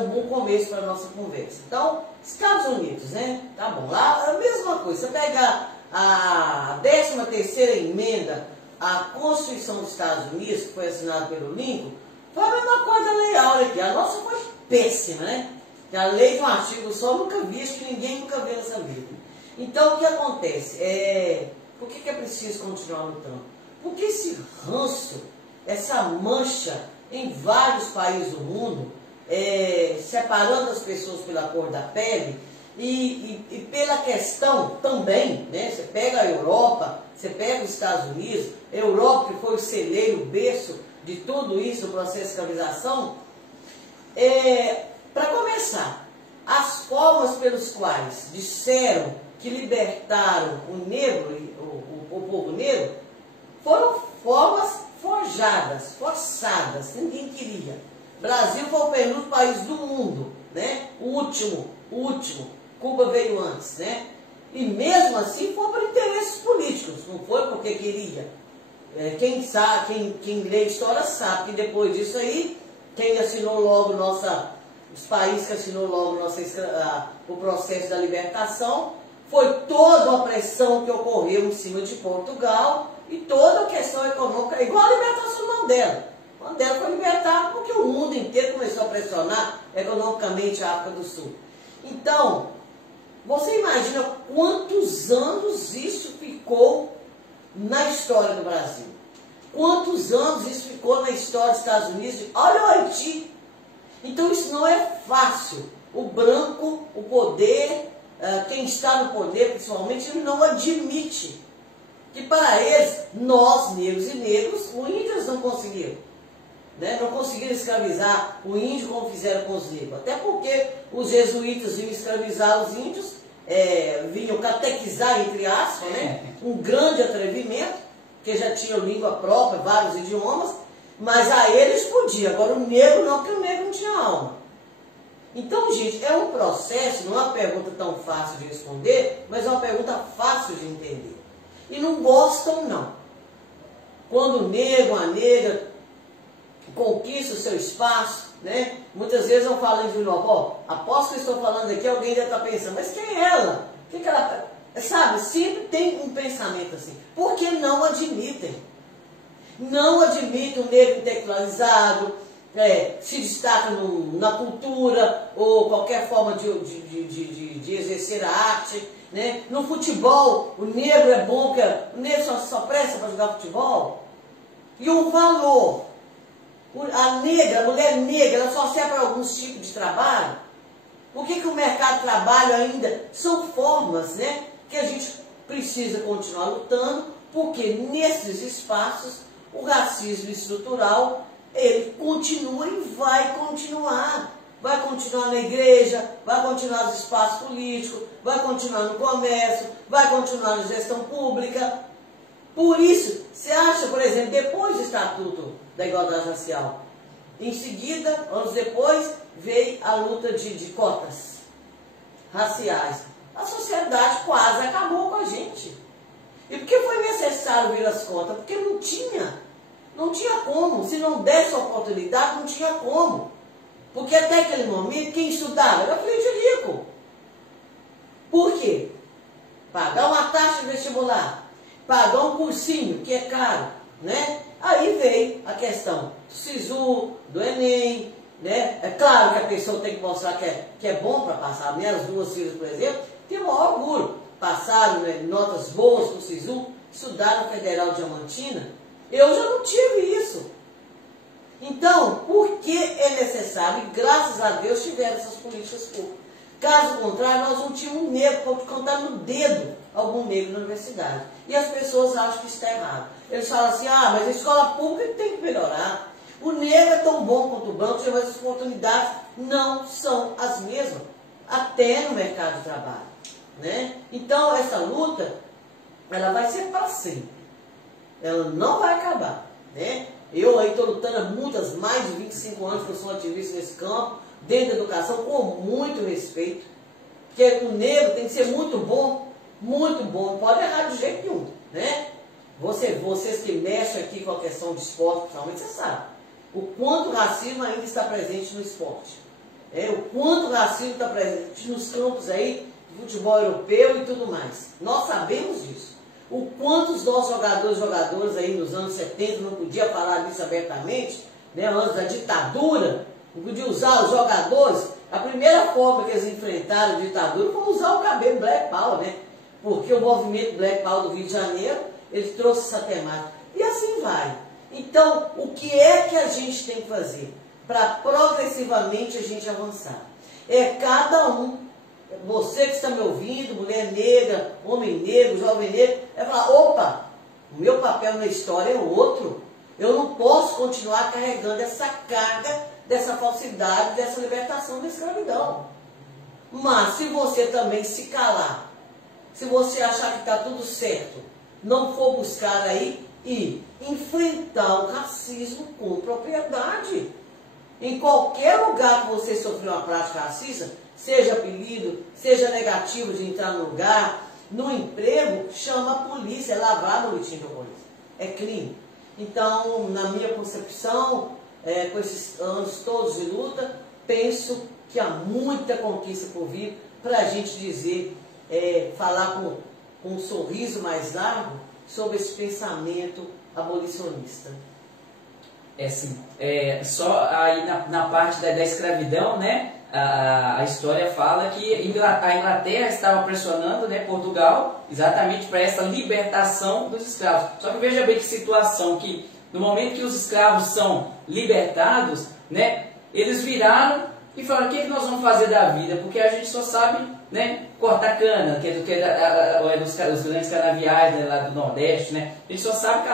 um bom começo para a nossa conversa. Então, Estados Unidos, né? Tá bom, lá é a mesma coisa. Você pega a 13ª emenda à Constituição dos Estados Unidos, que foi assinada pelo Lincoln, foi a mesma coisa a Lei Áurea aqui. A nossa foi péssima, né? A lei de um artigo só nunca vi, acho que ninguém nunca viu nessa vida. Então, o que acontece? Por que é preciso continuar lutando? Porque esse ranço, essa mancha em vários países do mundo, separando as pessoas pela cor da pele e pela questão também, né? Você pega a Europa, você pega os Estados Unidos, a Europa que foi o celeiro, o berço de tudo isso, o processo de escravização. Para começar, as formas pelos quais disseram que libertaram o negro, o povo negro, foram formas forjadas, forçadas, ninguém queria. O Brasil foi o penúltimo país do mundo, né? O último. Cuba veio antes, né? E mesmo assim foi por interesses políticos, não foi porque queria. Quem sabe, quem lê história sabe que depois disso aí, quem assinou logo os países que assinou logo o processo da libertação, foi toda a pressão que ocorreu em cima de Portugal e toda a questão econômica, igual a libertação do Mandela. Mandela foi libertado porque o mundo inteiro começou a pressionar economicamente a África do Sul. Então, você imagina quantos anos isso ficou na história do Brasil? Quantos anos isso ficou na história dos Estados Unidos? Olha o Haiti! Então isso não é fácil. O branco, o poder, quem está no poder principalmente, ele não admite que para eles, nós, negros e negros, os índios não conseguiram. Né? Não conseguiram escravizar o índio como fizeram com os negros. Até porque os jesuítas vinham escravizar os índios, vinham catequizar, entre aspas, né? Um grande atrevimento, que já tinham língua própria, vários idiomas, mas a eles podia. Agora o negro não, porque o negro não tinha alma. Então, gente, é um processo, não é uma pergunta tão fácil de responder, mas é uma pergunta fácil de entender. E não gostam, não. Quando o negro, a negra, conquista o seu espaço, né? Muitas vezes eu falo de novo, após que eu estou falando aqui, alguém deve estar pensando, mas quem é ela? O que ela... Sabe, sempre tem um pensamento assim. Porque não admitem. Não admitem o negro intelectualizado, se destaca na cultura, ou qualquer forma de exercer a arte. Né? No futebol, o negro é bom, porque o negro só presta para jogar futebol. E o valor, a mulher negra, ela só serve para alguns tipos de trabalho. Por que o mercado de trabalho ainda são formas, né, que a gente precisa continuar lutando, porque nesses espaços o racismo estrutural, ele continua e vai continuar. Vai continuar na igreja, vai continuar nos espaços políticos, vai continuar no comércio, vai continuar na gestão pública. Por isso, você acha, por exemplo, depois do Estatuto da Igualdade Racial, em seguida, anos depois, veio a luta de cotas raciais. A sociedade quase acabou com a gente. E por que foi necessário vir as cotas? Porque não tinha como. Se não desse a oportunidade, não tinha como. Porque até aquele momento, quem estudava era filho de rico. Por quê? Pagar uma taxa de vestibular, pagar um cursinho, que é caro, né? Aí veio a questão do SISU, do Enem, né? É claro que a pessoa tem que mostrar que é bom para passar. Minhas duas filhas, por exemplo, têm o maior orgulho. Passaram, né, notas boas com o SISU, estudaram na Federal Diamantina. Eu já não tive isso. Então, por que é necessário? E graças a Deus tiveram essas políticas públicas. Caso contrário, nós não tínhamos um negro para contar no dedo algum negro na universidade. E as pessoas acham que isso está errado. Eles falam assim, mas a escola pública tem que melhorar. O negro é tão bom quanto o branco, mas as oportunidades não são as mesmas, até no mercado de trabalho. Né? Então, essa luta, ela vai ser para sempre. Ela não vai acabar. Né? Eu aí estou lutando há mais de 25 anos que eu sou ativista nesse campo, dentro da educação, com muito respeito. Porque o negro tem que ser muito bom, não pode errar de jeito nenhum. Né? Vocês que mexem aqui com a questão de esporte, principalmente, você sabe o quanto o racismo ainda está presente no esporte. O quanto o racismo está presente nos campos aí, de futebol europeu e tudo mais. Nós sabemos disso. O quanto os nossos jogadores aí nos anos 70 não podiam falar disso abertamente, né, antes da ditadura, não podiam usar os jogadores. A primeira forma que eles enfrentaram a ditadura foi usar o cabelo Black Power, né? Porque o movimento Black Power do Rio de Janeiro, ele trouxe essa temática. E assim vai. Então, o que é que a gente tem que fazer para progressivamente a gente avançar? É cada um, você que está me ouvindo, mulher negra, homem negro, jovem negro, é falar, opa, o meu papel na história é outro. Eu não posso continuar carregando essa carga dessa falsidade, dessa libertação da escravidão. Mas se você também se calar, se você achar que está tudo certo, não for buscar aí, e enfrentar o racismo com propriedade. Em qualquer lugar que você sofreu uma prática racista, seja apelido, seja negativo de entrar no lugar, no emprego, chama a polícia, é lavar no boletim de ocorrência. É crime. Então, na minha concepção, com esses anos todos de luta, penso que há muita conquista por vir para a gente dizer, falar com um sorriso mais largo sobre esse pensamento abolicionista. Sim. Só aí na parte da escravidão, né? A história fala que a Inglaterra estava pressionando, né, Portugal exatamente para essa libertação dos escravos. Só que veja bem que situação, que no momento que os escravos são libertados, né, eles viraram e falaram: o que nós vamos fazer da vida? Porque a gente só sabe, né, cortar cana, que é dos grandes canaviais, né, lá do Nordeste, né? A gente só sabe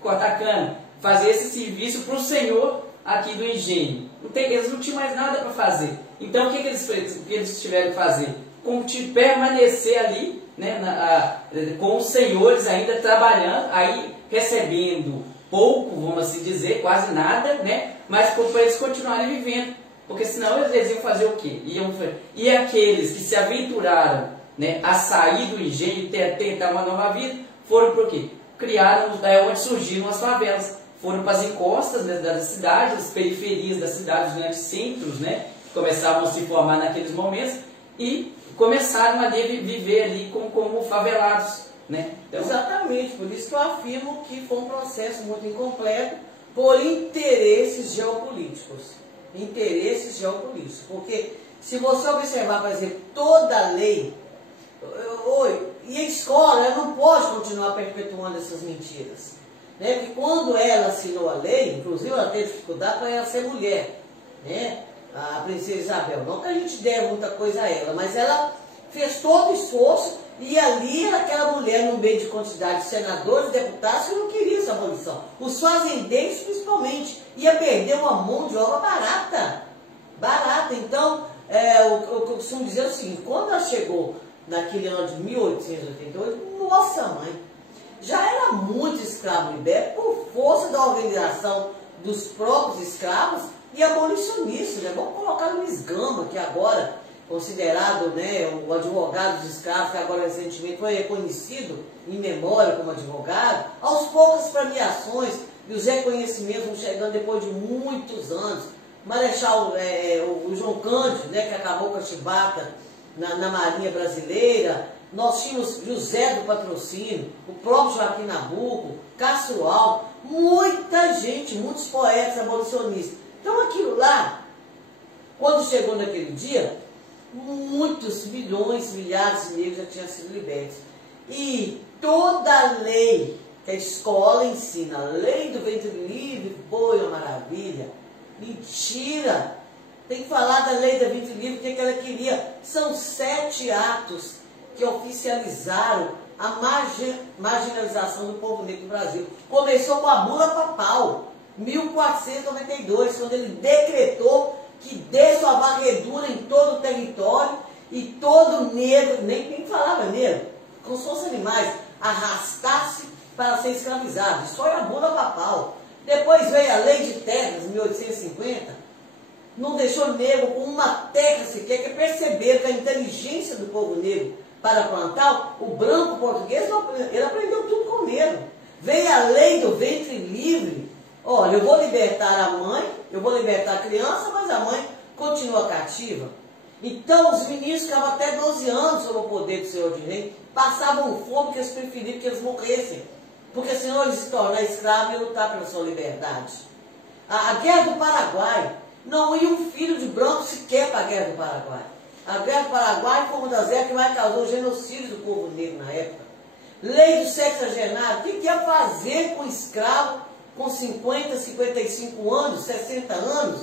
cortar cana, fazer esse serviço para o senhor aqui do engenho. Eles não tinham mais nada para fazer. Então o que eles tiveram que fazer? Permanecer ali, né, com os senhores ainda trabalhando, aí recebendo pouco, vamos assim dizer, quase nada, né, mas para eles continuarem vivendo. Porque senão eles iam fazer o quê? E aqueles que se aventuraram, né, a sair do engenho e tentar uma nova vida, foram para o quê? Criaram, onde surgiram as favelas. Foram para as encostas, né, das cidades, as periferias das cidades, os grandes centros, né, que começavam a se formar naqueles momentos, e começaram a viver ali como favelados, né? Então, exatamente, por isso que eu afirmo que foi um processo muito incompleto por interesses geopolíticos. Interesses geopolíticos. Porque se você observar, por exemplo, toda a lei, e a escola, ela não pode continuar perpetuando essas mentiras. Né? Porque quando ela assinou a lei, inclusive ela teve dificuldade para ela ser mulher, né? A princesa Isabel. Não que a gente dê muita coisa a ela, mas ela fez todo o esforço, e ali era aquela mulher no meio de quantidade de senadores e deputados que não queria essa abolição. Os fazendeiros, principalmente, ia perder uma mão de obra barata. Barata. Então, eu costumo dizer o seguinte: quando ela chegou naquele ano de 1888, nossa mãe, já era muito escravo liberto por força da organização dos próprios escravos e abolicionistas, né? Vamos colocar o Luiz Gama, que agora considerado, né, o advogado dos escravos, que agora recentemente foi reconhecido em memória como advogado. Aos poucos as premiações e os reconhecimentos vão chegando depois de muitos anos. Marechal, o João Cândido, né, que acabou com a chibata na Marinha Brasileira. Nós tínhamos José do Patrocínio, o próprio Joaquim Nabuco, Castro Alves, muita gente, muitos poetas abolicionistas. Então aquilo lá, quando chegou naquele dia, muitos milhões, milhares de negros já tinham sido libertos. E toda a lei que a escola ensina, a lei do ventre livre, foi uma maravilha. Mentira! Tem que falar da lei do ventre livre, o que ela queria. São 7 atos que oficializaram a marginalização do povo negro no Brasil. Começou com a bula papal, 1492, quando ele decretou que desse uma varredura em todo o território, e todo negro, nem falava negro, como se fossem animais, arrastasse para ser escravizado. Isso foi a bula papal. Depois veio a lei de terras, em 1850, não deixou negro com uma terra sequer, que perceberam que a inteligência do povo negro para plantar, o branco português, ele aprendeu tudo com negro. Veio a lei do ventre livre. Olha, eu vou libertar a mãe, eu vou libertar a criança, mas a mãe continua cativa. Então os meninos ficavam até 12 anos sob o poder do senhor de rei, passavam fome, porque eles preferiam que eles morressem, porque senão eles se tornar escravos e lutar pela sua liberdade. A Guerra do Paraguai, não ia um filho de branco sequer para a Guerra do Paraguai. A Guerra do Paraguai foi uma das guerras que mais causou o genocídio do povo negro na época. Lei do sexagenário, o que ia fazer com escravo com 50, 55 anos, 60 anos?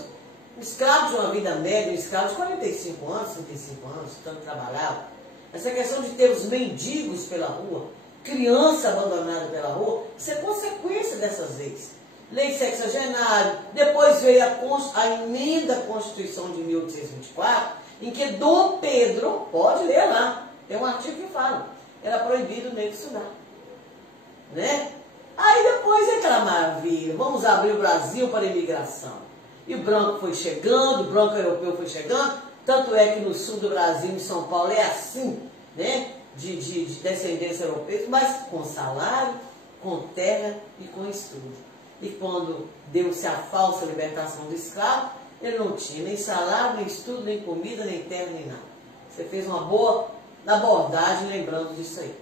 Escravo de uma vida média, escravo de 45 anos, 35 anos, tanto trabalhava. Essa questão de ter os mendigos pela rua, criança abandonada pela rua, isso é consequência dessas leis. Lei sexagenária, depois veio a emenda à Constituição de 1824, em que Dom Pedro, pode ler lá, tem um artigo que fala, era proibido o negro estudar. Né? Aí depois é aquela maravilha, vamos abrir o Brasil para a imigração. E o branco foi chegando, o branco europeu foi chegando, tanto é que no sul do Brasil, em São Paulo, é assim, né? De descendência europeia, mas com salário, com terra e com estudo. E quando deu-se a falsa libertação do escravo, ele não tinha nem salário, nem estudo, nem comida, nem terra, nem nada. Você fez uma boa abordagem lembrando disso aí.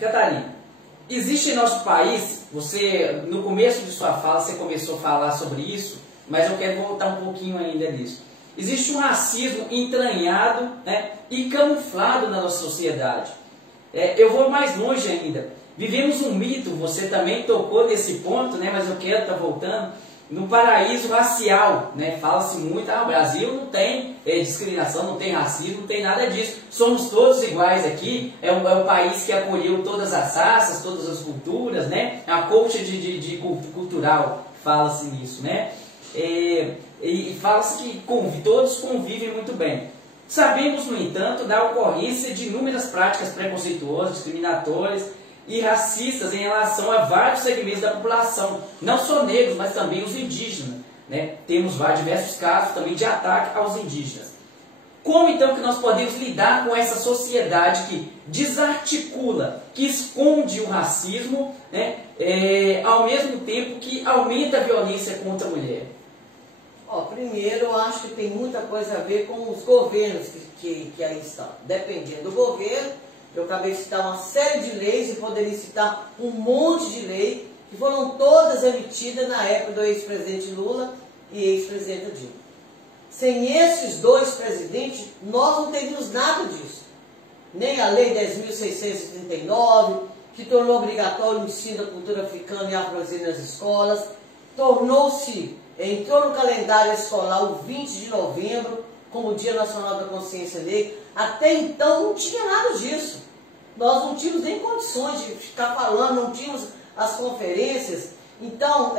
Catarina, existe em nosso país, você, no começo de sua fala, você começou a falar sobre isso, mas eu quero voltar um pouquinho ainda nisso. Existe um racismo entranhado, né, e camuflado na nossa sociedade. Eu vou mais longe ainda. Vivemos um mito, você também tocou nesse ponto, né, mas eu quero estar voltando, no paraíso racial, né? Fala-se muito, o Brasil não tem discriminação, não tem racismo, não tem nada disso. Somos todos iguais aqui, é um país que acolheu todas as raças, todas as culturas, né? A coxa cultural, fala-se nisso, né? E fala-se que todos convivem muito bem. Sabemos, no entanto, da ocorrência de inúmeras práticas preconceituosas, discriminatórias e racistas em relação a vários segmentos da população, não só negros, mas também os indígenas, né? Temos diversos casos também de ataque aos indígenas. Como então que nós podemos lidar com essa sociedade que desarticula, que esconde o racismo, né? Ao mesmo tempo que aumenta a violência contra a mulher? Primeiro, eu acho que tem muita coisa a ver com os governos que aí estão. Dependendo do governo, eu acabei de citar uma série de leis e poderia citar um monte de leis que foram todas emitidas na época do ex-presidente Lula e ex-presidenta Dilma. Sem esses dois presidentes, nós não teríamos nada disso. Nem a Lei 10.639, que tornou obrigatório o ensino da cultura africana e afro-brasileira nas escolas, entrou no calendário escolar o 20 de novembro, como Dia Nacional da Consciência Negra. Até então não tinha nada disso. Nós não tínhamos nem condições de ficar falando, não tínhamos as conferências. Então,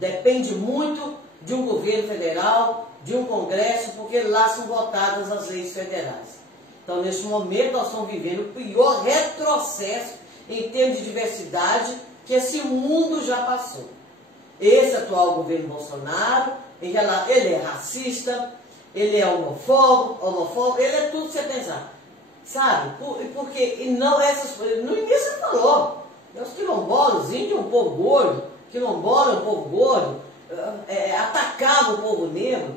depende muito de um governo federal, de um congresso, porque lá são votadas as leis federais. Então, neste momento, nós estamos vivendo o pior retrocesso em termos de diversidade que esse mundo já passou. Esse atual governo Bolsonaro, ele é racista, ele é homofóbico, ele é tudo que você pensar. Sabe? Porque, e não essas coisas, no início você falou, os quilombolas, índios é um povo gordo, quilombola é um povo gordo, atacava o povo negro.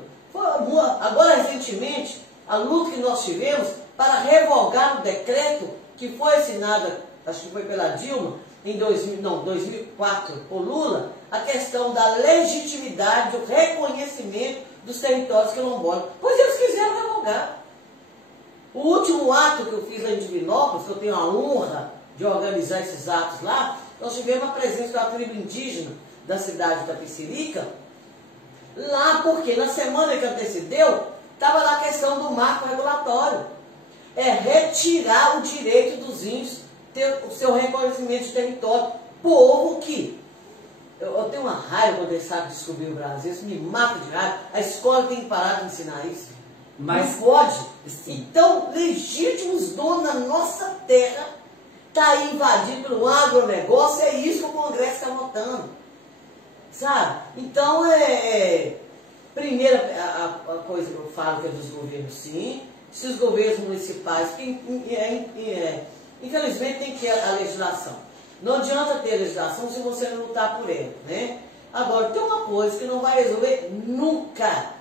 Agora, recentemente, a luta que nós tivemos para revogar o decreto que foi assinado, acho que foi pela Dilma, em 2004, por Lula, a questão da legitimidade, do reconhecimento dos territórios quilombolas. Pois eles quiseram revogar. O último ato que eu fiz lá em Divinópolis, que eu tenho a honra de organizar esses atos lá, nós tivemos a presença da tribo indígena da cidade da Itapecerica, lá porque na semana que antecedeu, estava lá a questão do marco regulatório. É retirar o direito dos índios ter o seu reconhecimento de território. Povo que... Eu tenho uma raiva quando eles sabem descobrir o Brasil, isso me mata de raiva. A escola tem que parar de ensinar isso. Mas não pode. Sim. Então, legítimos donos da nossa terra está aí invadido pelo agronegócio, é isso que o Congresso está votando. Sabe? Então, primeira a coisa que eu falo que é dos governos, sim. Se os governos municipais, infelizmente tem que ter a legislação. Não adianta ter legislação se você não lutar por ela, né? Agora, tem uma coisa que não vai resolver nunca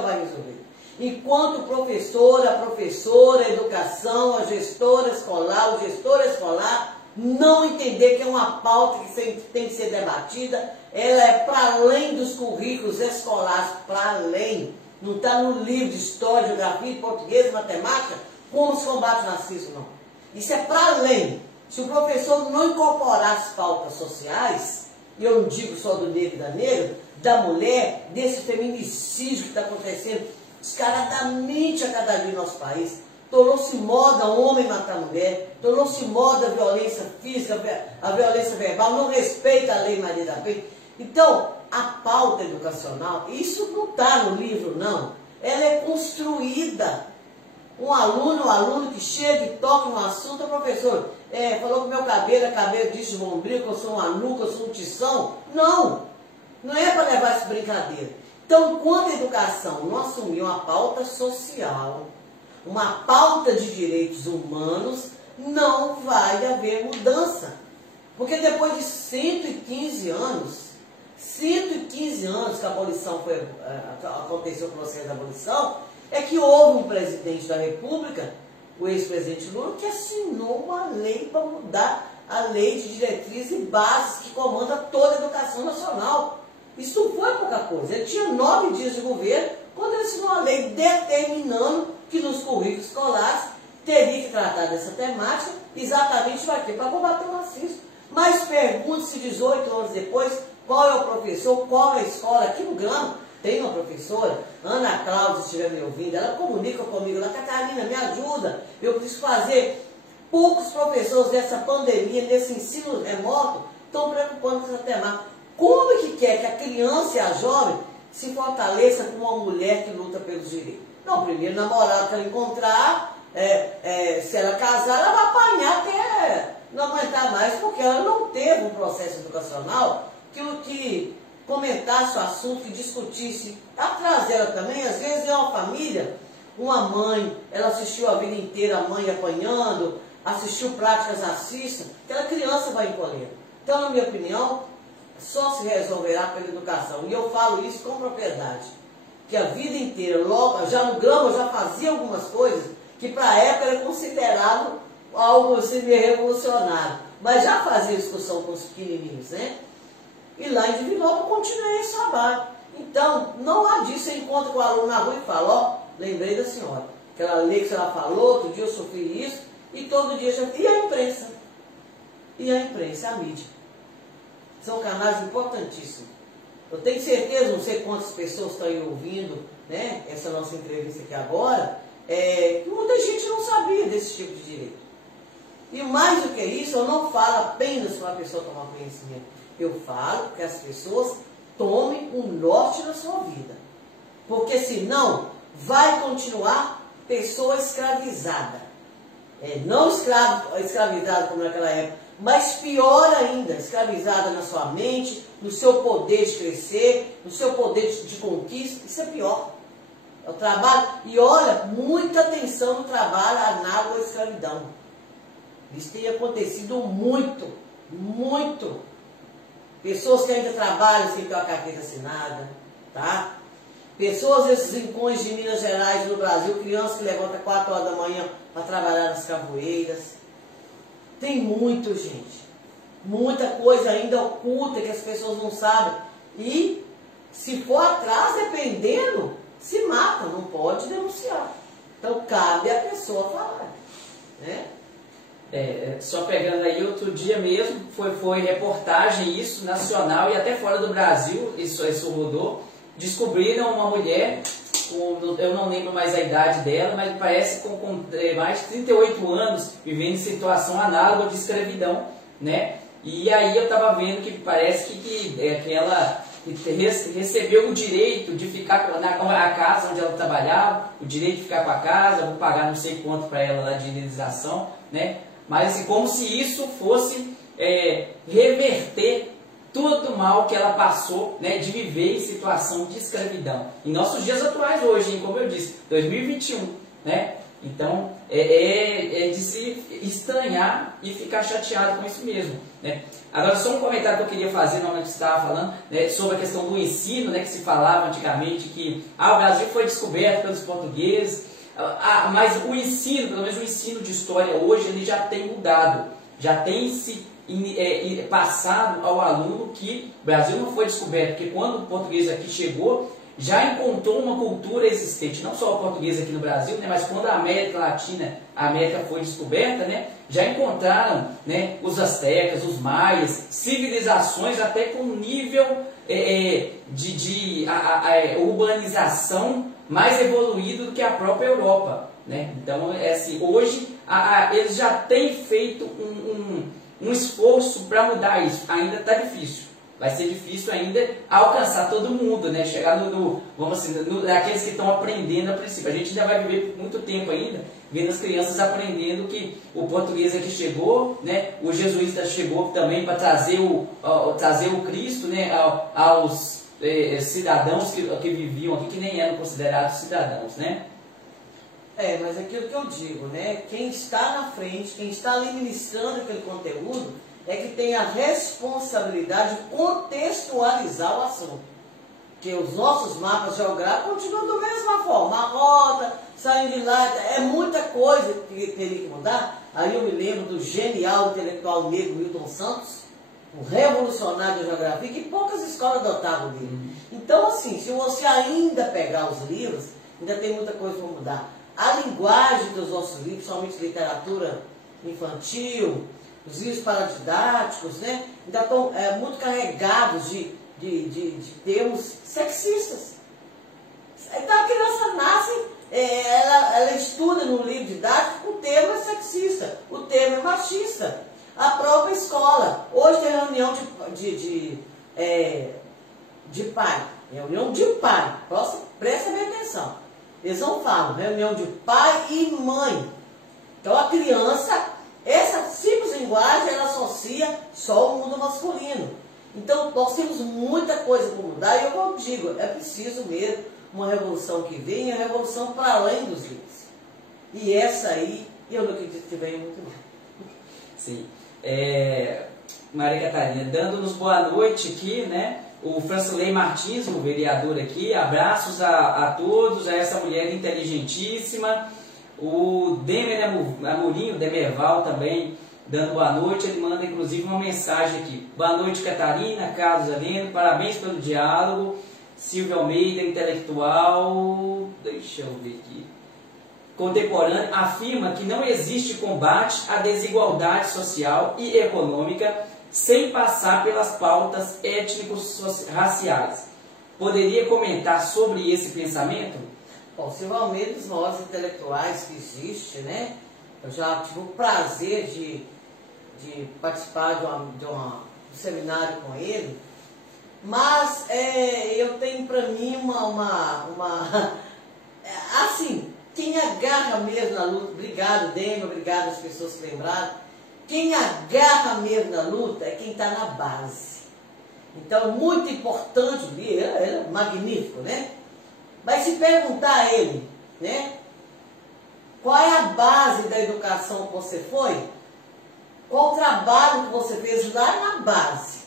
vai resolver. Enquanto o professor, a professora, a educação, a gestora escolar, o gestor escolar, não entender que é uma pauta que tem que ser debatida, ela é para além dos currículos escolares, para além. Não está no livro de história, geografia, português, matemática, como se combate o racismo, não. Isso é para além. Se o professor não incorporar as pautas sociais, e eu não digo só do negro e da negra, da mulher, desse feminicídio que está acontecendo descaradamente a cada dia no nosso país, tornou-se moda homem matar mulher, tornou-se moda a violência física, a violência verbal, não respeita a lei Maria da Penha. Então, a pauta educacional, isso não está no livro, não. Ela é construída. Um aluno que chega e toca no assunto, o professor falou que meu cabelo é cabelo de bombril, que eu sou uma nuca, eu sou um tição. Não, não é para levar essa brincadeira. Então, enquanto a educação não assumir uma pauta social, uma pauta de direitos humanos, não vai haver mudança. Porque depois de 115 anos que a abolição aconteceu o processo da abolição, é que houve um presidente da República, o ex-presidente Lula, que assinou uma lei para mudar a lei de diretrizes e bases que comanda toda a educação nacional. Isso não foi pouca coisa. Ele tinha 9 dias de governo quando ele assinou a lei determinando que nos currículos escolares teria que tratar dessa temática exatamente para quê? Para combater o racismo. Mas pergunte-se 18 anos depois qual é o professor, qual é a escola. Aqui no Grama tem uma professora, Ana Cláudia, se estiver me ouvindo, ela comunica comigo, ela, Catarina, me ajuda, eu preciso fazer. Poucos professores dessa pandemia, desse ensino remoto, estão preocupando com essa temática. Como é que quer que a criança e a jovem se fortaleça com uma mulher que luta pelos direitos? Não, primeiro namorado que ela encontrar, se ela casar, ela vai apanhar até não aguentar mais, porque ela não teve um processo educacional que comentasse o assunto, que discutisse. Atrás dela também, às vezes é uma família, uma mãe, ela assistiu a vida inteira a mãe apanhando, assistiu práticas racistas, aquela criança vai encolher. Então, na minha opinião, só se resolverá pela educação. E eu falo isso com propriedade, que a vida inteira, logo, já no Grama, eu já fazia algumas coisas que para a época era considerado algo assim meio revolucionário. Mas já fazia discussão com os pequenininhos, né? E lá em Divinópolis eu continuei esse trabalho. Então, não há disso, você encontra com o aluno na rua e fala, ó, lembrei da senhora. Aquela lei que ela falou, outro dia eu sofri isso, e todo dia já... E a imprensa? E a imprensa, a mídia. São canais importantíssimos. Eu tenho certeza, não sei quantas pessoas estão aí ouvindo, né, essa nossa entrevista aqui agora, muita gente não sabia desse tipo de direito. E mais do que isso, eu não falo apenas para a pessoa tomar conhecimento. Eu falo que as pessoas tomem um norte na sua vida. Porque senão, vai continuar pessoa escravizada. Não escravizada como naquela época, mas pior ainda, escravizada na sua mente, no seu poder de crescer, no seu poder de conquista. Isso é pior. É o trabalho. E olha, muita atenção no trabalho análogo à escravidão. Isso tem acontecido muito, muito. Pessoas que ainda trabalham sem ter uma carteira assinada, tá? Pessoas nesses rincões de Minas Gerais e no Brasil, crianças que levantam 4 horas da manhã para trabalhar nas carvoeiras. Tem muito, gente. Muita coisa ainda oculta que as pessoas não sabem. E, se for atrás, dependendo, se mata, não pode denunciar. Então, cabe a pessoa falar, né? Só pegando aí, outro dia mesmo, foi reportagem isso, nacional e até fora do Brasil, isso rodou, descobriram uma mulher, eu não lembro mais a idade dela, mas parece com mais de 38 anos, vivendo em situação análoga de escravidão, né? E aí eu estava vendo que parece que ela recebeu o direito de ficar na casa onde ela trabalhava, o direito de ficar com a casa, vou pagar não sei quanto para ela lá de indenização, né? Mas assim, como se isso fosse reverter todo o mal que ela passou, né, de viver em situação de escravidão. Em nossos dias atuais hoje, hein, como eu disse, 2021, né? Então, de se estranhar e ficar chateado com isso mesmo, né? Agora, só um comentário que eu queria fazer na hora que você estava falando, né, sobre a questão do ensino, né, que se falava antigamente que o Brasil foi descoberto pelos portugueses. Mas o ensino, pelo menos o ensino de história hoje, ele já tem mudado, já tem se passado ao aluno que o Brasil não foi descoberto, porque quando o português aqui chegou, já encontrou uma cultura existente, não só o português aqui no Brasil, né, mas quando a América Latina, a América foi descoberta, né, já encontraram, né, os astecas, os maias, civilizações até com nível de urbanização mais evoluído do que a própria Europa, né? Então, assim, hoje eles já têm feito um esforço para mudar isso. Ainda está difícil, vai ser difícil ainda alcançar todo mundo, né? Chegar vamos assim, naqueles que estão aprendendo a princípio. A gente ainda vai viver muito tempo ainda, vendo as crianças aprendendo que o português aqui chegou, né? O jesuíta chegou também para trazer o Cristo, né? Aos cidadãos que viviam aqui, que nem eram considerados cidadãos, né? Mas aquilo que eu digo, né? Quem está na frente, quem está ali ministrando aquele conteúdo, é que tem a responsabilidade de contextualizar o assunto. Porque os nossos mapas geográficos continuam da mesma forma. A rota, saindo de lá, é muita coisa que teria que mudar. Aí eu me lembro do genial intelectual negro Milton Santos, um revolucionário da geografia, que poucas escolas adotavam dele. Então, assim, se você ainda pegar os livros, ainda tem muita coisa para mudar. A linguagem dos nossos livros, somente literatura infantil, os livros paradidáticos, né, ainda estão muito carregados de termos sexistas. Então a criança nasce, ela estuda no livro didático, o termo é sexista, o termo é machista. A própria escola, hoje tem reunião de pai, reunião de pai, presta bem atenção. Eles não falam, reunião de pai e mãe. Então a criança, essa simples linguagem, ela associa só o mundo masculino. Então nós temos muita coisa para mudar, e eu como digo, é preciso mesmo uma revolução que venha, uma revolução para além dos livros. E essa aí, eu não acredito que venha muito mais. Sim. Maria Catarina, dando-nos boa noite aqui, né? O Francilei Martins, o vereador aqui, abraços a todos, a essa mulher inteligentíssima. O Demer Amorim, o Demerval também, dando boa noite. Ele manda inclusive uma mensagem aqui. Boa noite, Catarina, Carlos Heleno, parabéns pelo diálogo. Silvio Almeida, intelectual, deixa eu ver aqui, contemporâneo, afirma que não existe combate à desigualdade social e econômica sem passar pelas pautas étnico-raciais. Poderia comentar sobre esse pensamento? Bom, Silvio Almeida, dos maiores intelectuais que existe, né? Eu já tive o prazer de participar de um seminário com ele, mas eu tenho para mim assim, quem agarra mesmo na luta, obrigado Demi, obrigado às pessoas que lembraram, quem agarra mesmo na luta é quem está na base. Então, muito importante, ele é magnífico, né? Mas se perguntar a ele, né? Qual é a base da educação que você foi? Qual o trabalho que você fez lá na base?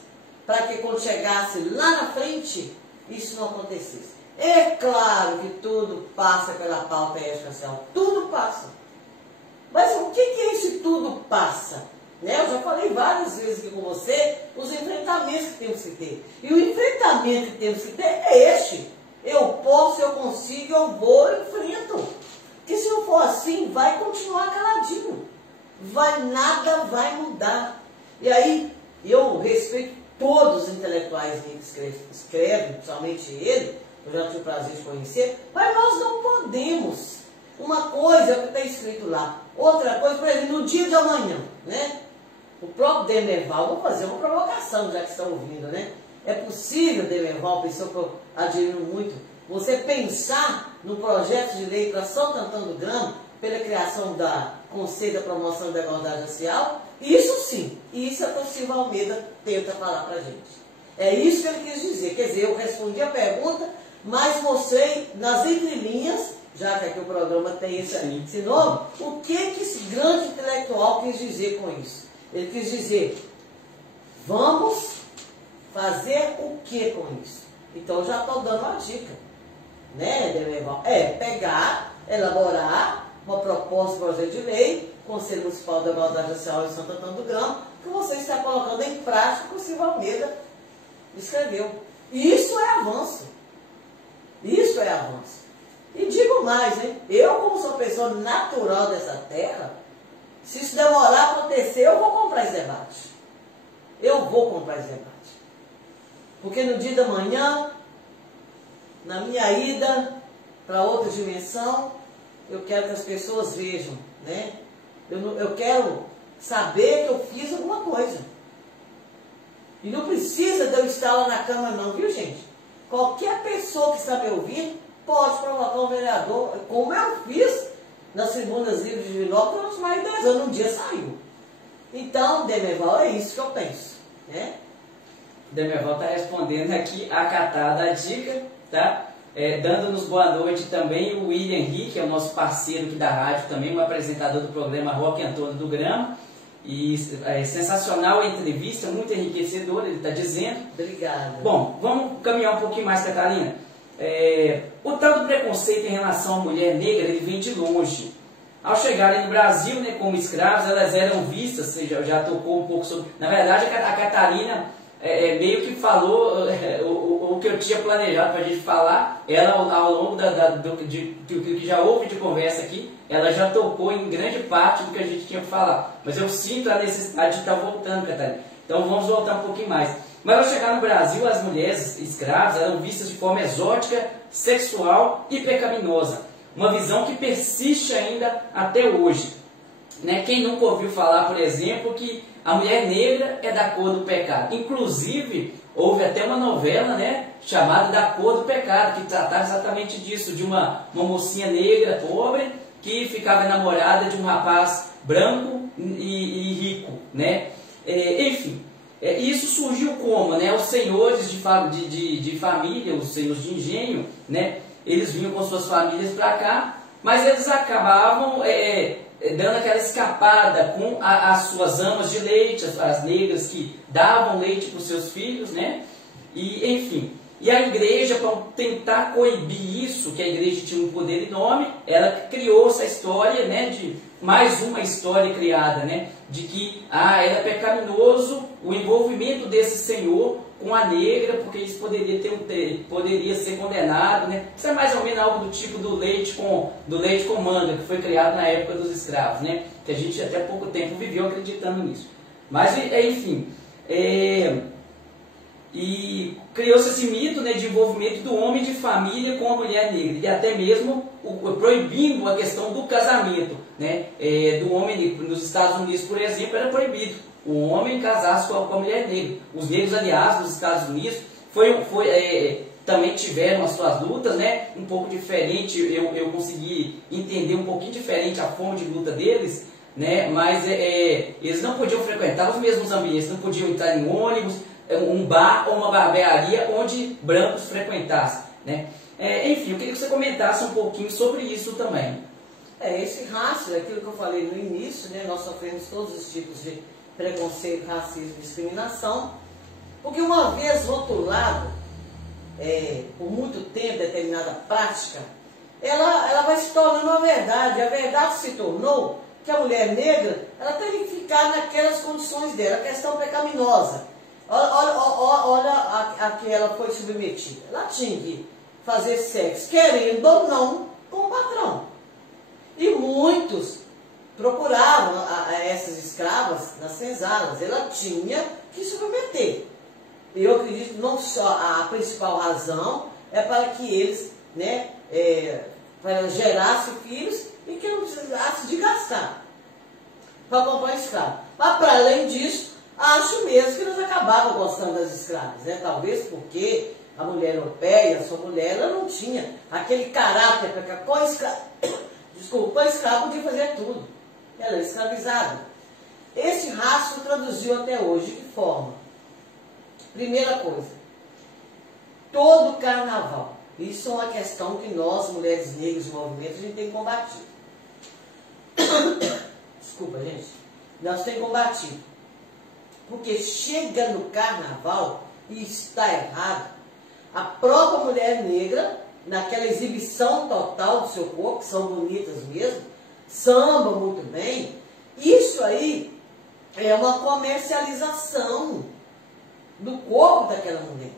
Para que quando chegasse lá na frente, isso não acontecesse. É claro que tudo passa pela pauta étnico-racial, tudo passa. Mas o que é esse tudo passa? Né? Eu já falei várias vezes aqui com você os enfrentamentos que temos que ter. E o enfrentamento que temos que ter é este. Eu posso, eu consigo, eu vou, eu enfrento. Porque se eu for assim, vai continuar caladinho. Nada vai mudar. E aí, eu respeito todos os intelectuais que escrevem, principalmente ele, eu já tive o prazer de conhecer, mas nós não podemos. Uma coisa é o que está escrito lá, outra coisa, por exemplo, no dia de amanhã, né? O próprio Demerval, vou fazer uma provocação, já que estão ouvindo, né? É possível, Demerval, pessoa que eu admiro muito, você pensar no projeto de lei para São Antônio do Grama, pela criação da Conselho da Promoção da Igualdade Racial? Isso sim, isso é o que o Silvio Almeida tenta falar para a gente. É isso que ele quis dizer. Quer dizer, eu respondi a pergunta, mas mostrei nas entrelinhas, já que aqui o programa tem esse nome, o que esse grande intelectual quis dizer com isso. Ele quis dizer, vamos fazer o que com isso? Então eu já estou dando uma dica, né, Demerval? Pegar, elaborar uma proposta de projeto de lei, Conselho Municipal da Igualdade Racial em Santo Antônio do Grama, que você está colocando em prática o que o Silvio Almeida escreveu. Isso é avanço. Isso é avanço. E digo mais, hein? Eu, como sou pessoa natural dessa terra, se isso demorar a acontecer, eu vou comprar esse debate. Eu vou comprar esse debate. Porque no dia da manhã, na minha ida para outra dimensão, eu quero que as pessoas vejam, né? Eu quero saber que eu fiz alguma coisa. E não precisa de eu estar lá na cama não, viu gente? Qualquer pessoa que está me ouvindo pode provocar um vereador, como eu fiz nas segundas livres de Vinópolis durante mais de 10 anos, um dia saiu. Então, Demerval, é isso que eu penso, né? Demerval está respondendo aqui, acatada a dica, tá? Dando-nos boa noite também o William Henrique, que é o nosso parceiro aqui da rádio também, um apresentador do programa Rock Antônio do Grama. E sensacional a entrevista, muito enriquecedora, ele está dizendo. Obrigada. Bom, vamos caminhar um pouquinho mais, Catarina. O tal do preconceito em relação à mulher negra, ele vem de longe. Ao chegarem no Brasil, né, como escravos, elas eram vistas, você já tocou um pouco sobre... Na verdade, a Catarina meio que falou o que eu tinha planejado para a gente falar. Ela, ao longo do que já houve de conversa aqui, ela já tocou em grande parte do que a gente tinha que falar. Mas eu sinto a necessidade de estar voltando, Catarina. Então vamos voltar um pouquinho mais. Mas ao chegar no Brasil, as mulheres escravas eram vistas de forma exótica, sexual e pecaminosa. Uma visão que persiste ainda até hoje. Né? Quem nunca ouviu falar, por exemplo, que a mulher negra é da cor do pecado? Inclusive, houve até uma novela, né, chamada Da Cor do Pecado, que tratava exatamente disso, de uma mocinha negra, pobre, que ficava enamorada de um rapaz branco e rico. Né? Enfim, isso surgiu como? Né? Os senhores de família, os senhores de engenho, né, eles vinham com suas famílias para cá, mas eles acabavam dando aquela escapada com as suas amas de leite, as negras que davam leite para os seus filhos, né? E, enfim, e a igreja, para tentar coibir isso, que a igreja tinha um poder enorme, ela criou essa história, né, de mais uma história criada, né, de que era pecaminoso o envolvimento desse senhor com a negra, porque isso poderia ser condenado, né? Isso é mais ou menos algo do tipo do leite com manga, que foi criado na época dos escravos, né? Que a gente até pouco tempo viveu acreditando nisso. Mas, enfim, e criou-se esse mito, né, de envolvimento do homem de família com a mulher negra, e até mesmo proibindo a questão do casamento, né, do homem negro. Nos Estados Unidos, por exemplo, era proibido o homem casasse com a mulher negra. Os negros, aliás, nos Estados Unidos, também tiveram as suas lutas, né, um pouco diferente. Eu consegui entender um pouquinho diferente a forma de luta deles, né, mas eles não podiam frequentar os mesmos ambientes, não podiam entrar em ônibus, um bar ou uma barbearia onde brancos frequentassem, né? Enfim, eu queria que você comentasse um pouquinho sobre isso também. Esse racismo, aquilo que eu falei no início, né, nós sofremos todos os tipos de preconceito, racismo e discriminação, porque uma vez rotulado, por muito tempo, determinada prática, ela vai se tornando uma verdade. A verdade se tornou que a mulher negra, ela tem que ficar naquelas condições dela, a questão pecaminosa. Olha a que ela foi submetida. Ela tinha que fazer sexo, querendo ou não, com o patrão. E muitos procuravam essas escravas nas senzalas. Ela tinha que submeter. Eu acredito que não só a principal razão é para que eles, né, para gerassem filhos e que não precisasse de gastar para comprar escravo. Mas para além disso, acho mesmo que eles acabavam gostando das escravas, né? Talvez porque a mulher europeia, a sua mulher, ela não tinha aquele caráter para que com a escrava podia fazer tudo. Ela era escravizada. Esse rastro traduziu até hoje de que forma? Primeira coisa, todo carnaval. Isso é uma questão que nós, mulheres negras de movimento, a gente tem combatido. Desculpa, gente. Nós temos combatido. Porque chega no carnaval e está errado. A própria mulher negra, naquela exibição total do seu corpo, que são bonitas mesmo, samba muito bem, isso aí é uma comercialização do corpo daquela mulher.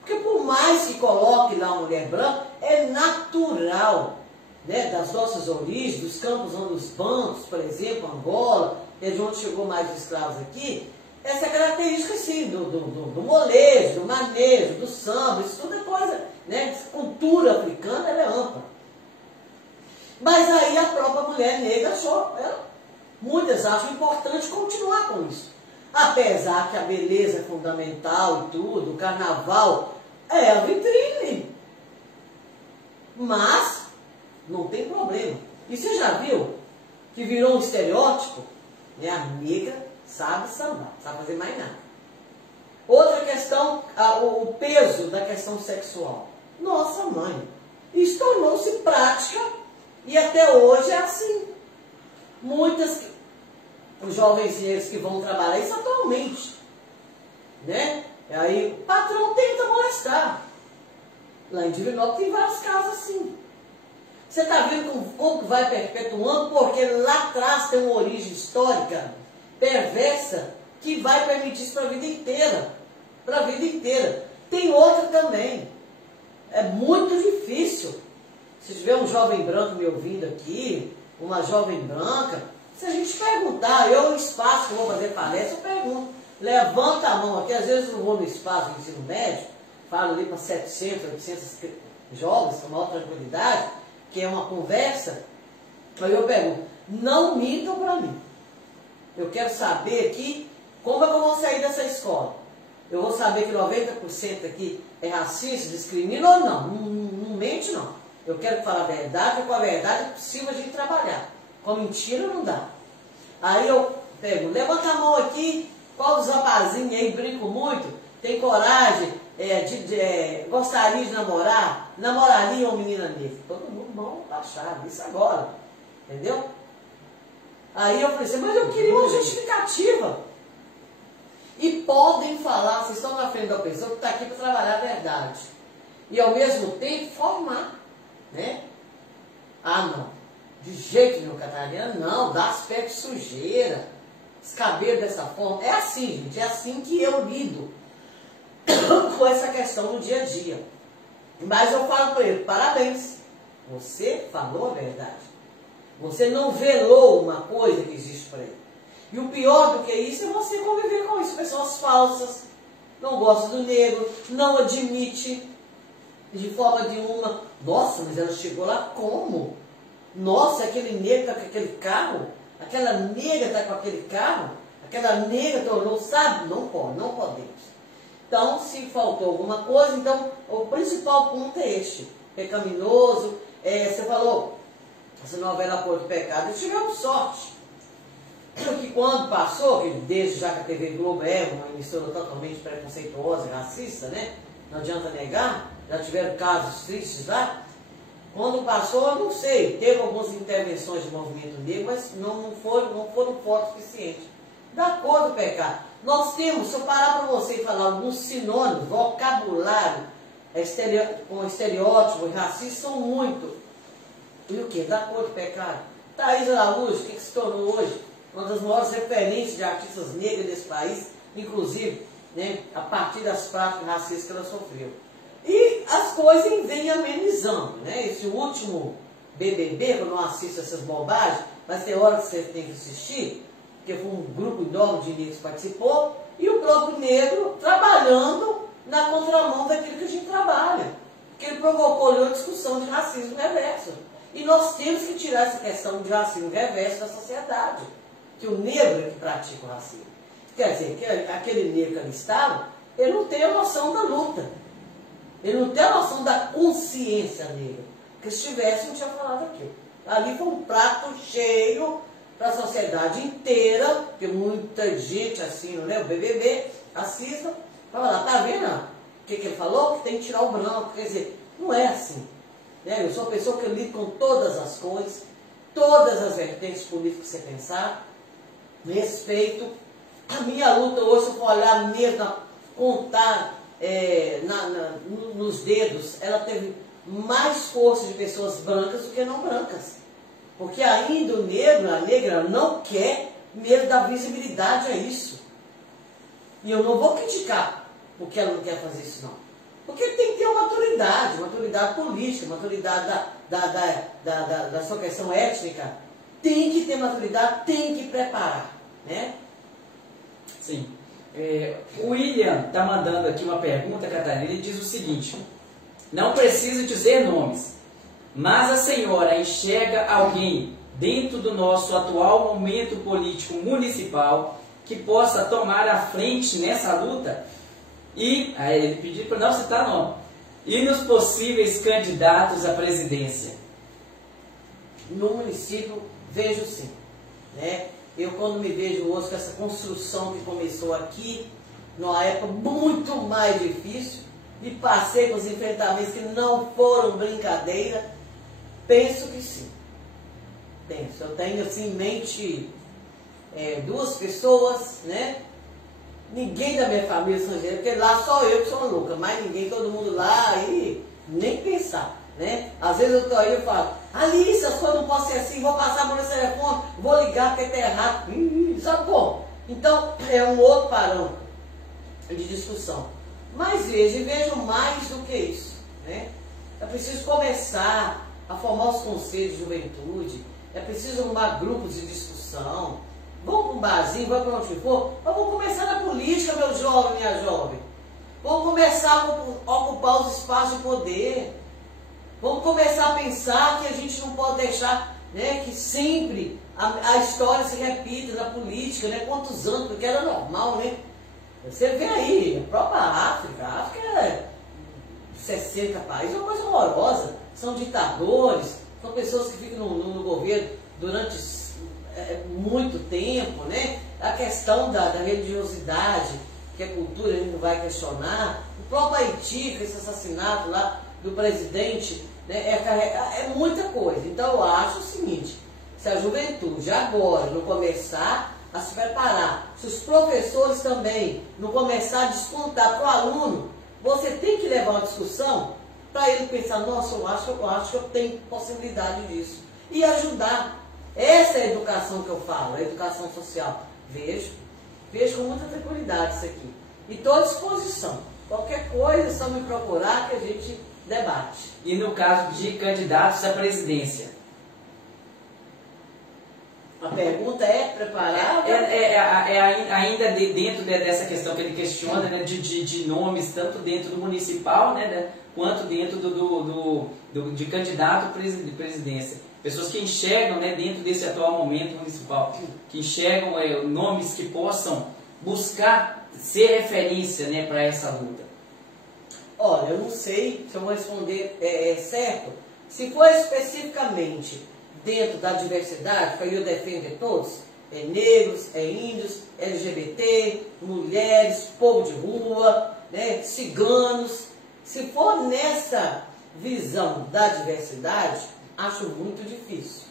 Porque por mais que coloque lá uma mulher branca, é natural, né, das nossas origens, dos campos onde os bancos, por exemplo, Angola, é de onde chegou mais escravos aqui, essa característica sim, do molejo, do manejo, do samba, isso tudo é coisa, né? Essa cultura africana, ela é ampla. Mas aí a própria mulher negra achou, muitas acham importante continuar com isso. Apesar que a beleza é fundamental e tudo, o carnaval é a vitrine. Mas não tem problema. E você já viu que virou um estereótipo? Né? A negra sabe sambar, não sabe fazer mais nada. Outra questão, o peso da questão sexual. Nossa mãe, isso tornou-se prática e até hoje é assim. Os jovens negros que vão trabalhar isso atualmente, né? E aí o patrão tenta molestar. Lá em Divinópolis tem vários casos assim. Você está vendo como que vai perpetuando, porque lá atrás tem uma origem histórica perversa que vai permitir isso para a vida inteira. Para a vida inteira. Tem outra também. É muito difícil. Se tiver um jovem branco me ouvindo aqui, uma jovem branca, se a gente perguntar, eu no espaço que eu vou fazer palestra, eu pergunto. Levanta a mão aqui, às vezes eu vou no espaço do ensino médio, falo ali para 700, 800 jovens com maior tranquilidade, que é uma conversa, aí eu pergunto, não mintam para mim. Eu quero saber aqui como é que eu vou sair dessa escola. Eu vou saber que 90% aqui é racista, discrimina ou não. Não mente não. Eu quero falar a verdade, e com a verdade é possível a gente trabalhar. Com mentira não dá. Aí eu pergunto, levanta a mão aqui, qual dos rapazinhos aí brinco muito, tem coragem, gostaria de namorar, namoraria uma menina negra? Todo mundo mão baixada, isso agora, entendeu? Aí eu falei assim, mas eu queria uma justificativa. E podem falar, vocês estão na frente da pessoa que está aqui para trabalhar a verdade. E ao mesmo tempo formar, né? Ah não, de jeito nenhum, Catarina, não, dá aspecto de sujeira, descabelo dessa forma. É assim, gente, é assim que eu lido com essa questão do dia a dia. Mas eu falo para ele, parabéns, você falou a verdade. Você não velou uma coisa que existe para ele. E o pior do que isso é você conviver com isso. Pessoas falsas, não gostam do negro, não admite de forma nenhuma. Nossa, mas ela chegou lá como? Nossa, aquele negro está com aquele carro, aquela negra está com aquele carro, aquela negra tornou, sabe? Não pode, não podemos. Então, se faltou alguma coisa, então o principal ponto é este. Pecaminoso, você falou, essa novela Cor do Pecado, eles tiveram sorte. Que quando passou, que desde já que a TV Globo é uma emissora totalmente preconceituosa e racista, né? Não adianta negar, já tiveram casos tristes lá. Quando passou, eu não sei, teve algumas intervenções de movimento negro, mas não foram fortes o suficiente. Da Cor do Pecado. Nós temos, se eu parar para você e falar alguns sinônimos, vocabulário, com estereótipo e racista, são muito. E o que? Da Cor do Pecado. Thaís Araújo, o que se tornou hoje? Uma das maiores referências de artistas negras desse país, inclusive, né, a partir das práticas racistas que ela sofreu. E as coisas vêm amenizando, né? Esse último BBB, eu não assisto essas bobagens, mas tem hora que você tem que assistir, porque foi um grupo enorme de negros que participou, e o próprio negro trabalhando na contramão daquilo que a gente trabalha. Porque ele provocou ali uma discussão de racismo reverso. E nós temos que tirar essa questão de racismo reverso da sociedade. Que o negro é que pratica o racismo. Quer dizer, que aquele negro que ali estava, ele não tem a noção da luta. Ele não tem a noção da consciência negra. Porque se tivesse, não tinha falado aquilo. Ali foi um prato cheio para a sociedade inteira, porque muita gente assim, né, o BBB, assista, fala lá, tá vendo o que ele falou? Que tem que tirar o branco. Quer dizer, não é assim. Né? Eu sou uma pessoa que lido com todas as coisas, todas as vertentes políticas que você pensar, respeito. A minha luta hoje, se eu for olhar mesmo, contar nos dedos, ela teve mais força de pessoas brancas do que não brancas. Porque ainda o negro, a negra, não quer mesmo dar visibilidade a isso. E eu não vou criticar porque ela não quer fazer isso, não. Porque tem que ter uma maturidade política, maturidade da sua questão étnica. Tem que ter maturidade, tem que preparar, né? Sim. O William está mandando aqui uma pergunta, Catarina. Ele diz o seguinte: não preciso dizer nomes, mas a senhora enxerga alguém dentro do nosso atual momento político municipal que possa tomar a frente nessa luta? E aí ele pediu para não citar nome. E nos possíveis candidatos à presidência? No município, vejo sim. Né? Eu, quando me vejo hoje com essa construção que começou aqui, numa época muito mais difícil, e passei com os enfrentamentos que não foram brincadeira, penso que sim. Penso. Eu tenho assim em mente duas pessoas, né? Ninguém da minha família são engenheiros, porque lá só eu que sou louca, mas ninguém, todo mundo lá, e nem pensar, né? Às vezes eu tô aí e falo, Alice, as coisas não podem ser assim, vou passar por esse telefone, vou ligar porque tá errado, sabe como? Então, é um outro parâmetro de discussão. Mas vejo mais do que isso, né? É preciso começar a formar os conselhos de juventude, é preciso arrumar grupos de discussão. Vamos para um barzinho, vamos para onde for, vamos começar na política, meu jovem, minha jovem. Vamos começar a ocupar os espaços de poder. Vamos começar a pensar que a gente não pode deixar, né, que sempre a história se repita na política, né? Quantos anos, porque era normal, né? Você vê aí, a própria África, a África é 60 países, é uma coisa horrorosa. São ditadores, são pessoas que ficam no governo durante muito tempo, né? A questão da religiosidade, que a cultura a gente não vai questionar. O próprio Haiti, com esse assassinato lá do presidente, né? É muita coisa. Então eu acho o seguinte, se a juventude agora não começar a se preparar, se os professores também não começar a descontar para o aluno, você tem que levar uma discussão para ele pensar, nossa, eu acho que eu tenho possibilidade disso. E ajudar. Essa é a educação que eu falo, a educação social. Vejo com muita tranquilidade isso aqui. E estou à disposição. Qualquer coisa é só me procurar que a gente debate. E no caso de candidatos à presidência? A pergunta é preparada? Ainda dentro dessa questão que ele questiona, né, de nomes, tanto dentro do municipal, né, quanto dentro de candidato à presidência. Pessoas que enxergam, né, dentro desse atual momento municipal, que enxergam nomes que possam buscar ser referência, né, para essa luta. Olha, eu não sei se eu vou responder certo. Se for especificamente dentro da diversidade, que aí eu defendo todos, negros, índios, LGBT, mulheres, povo de rua, né, ciganos. Se for nessa visão da diversidade, acho muito difícil.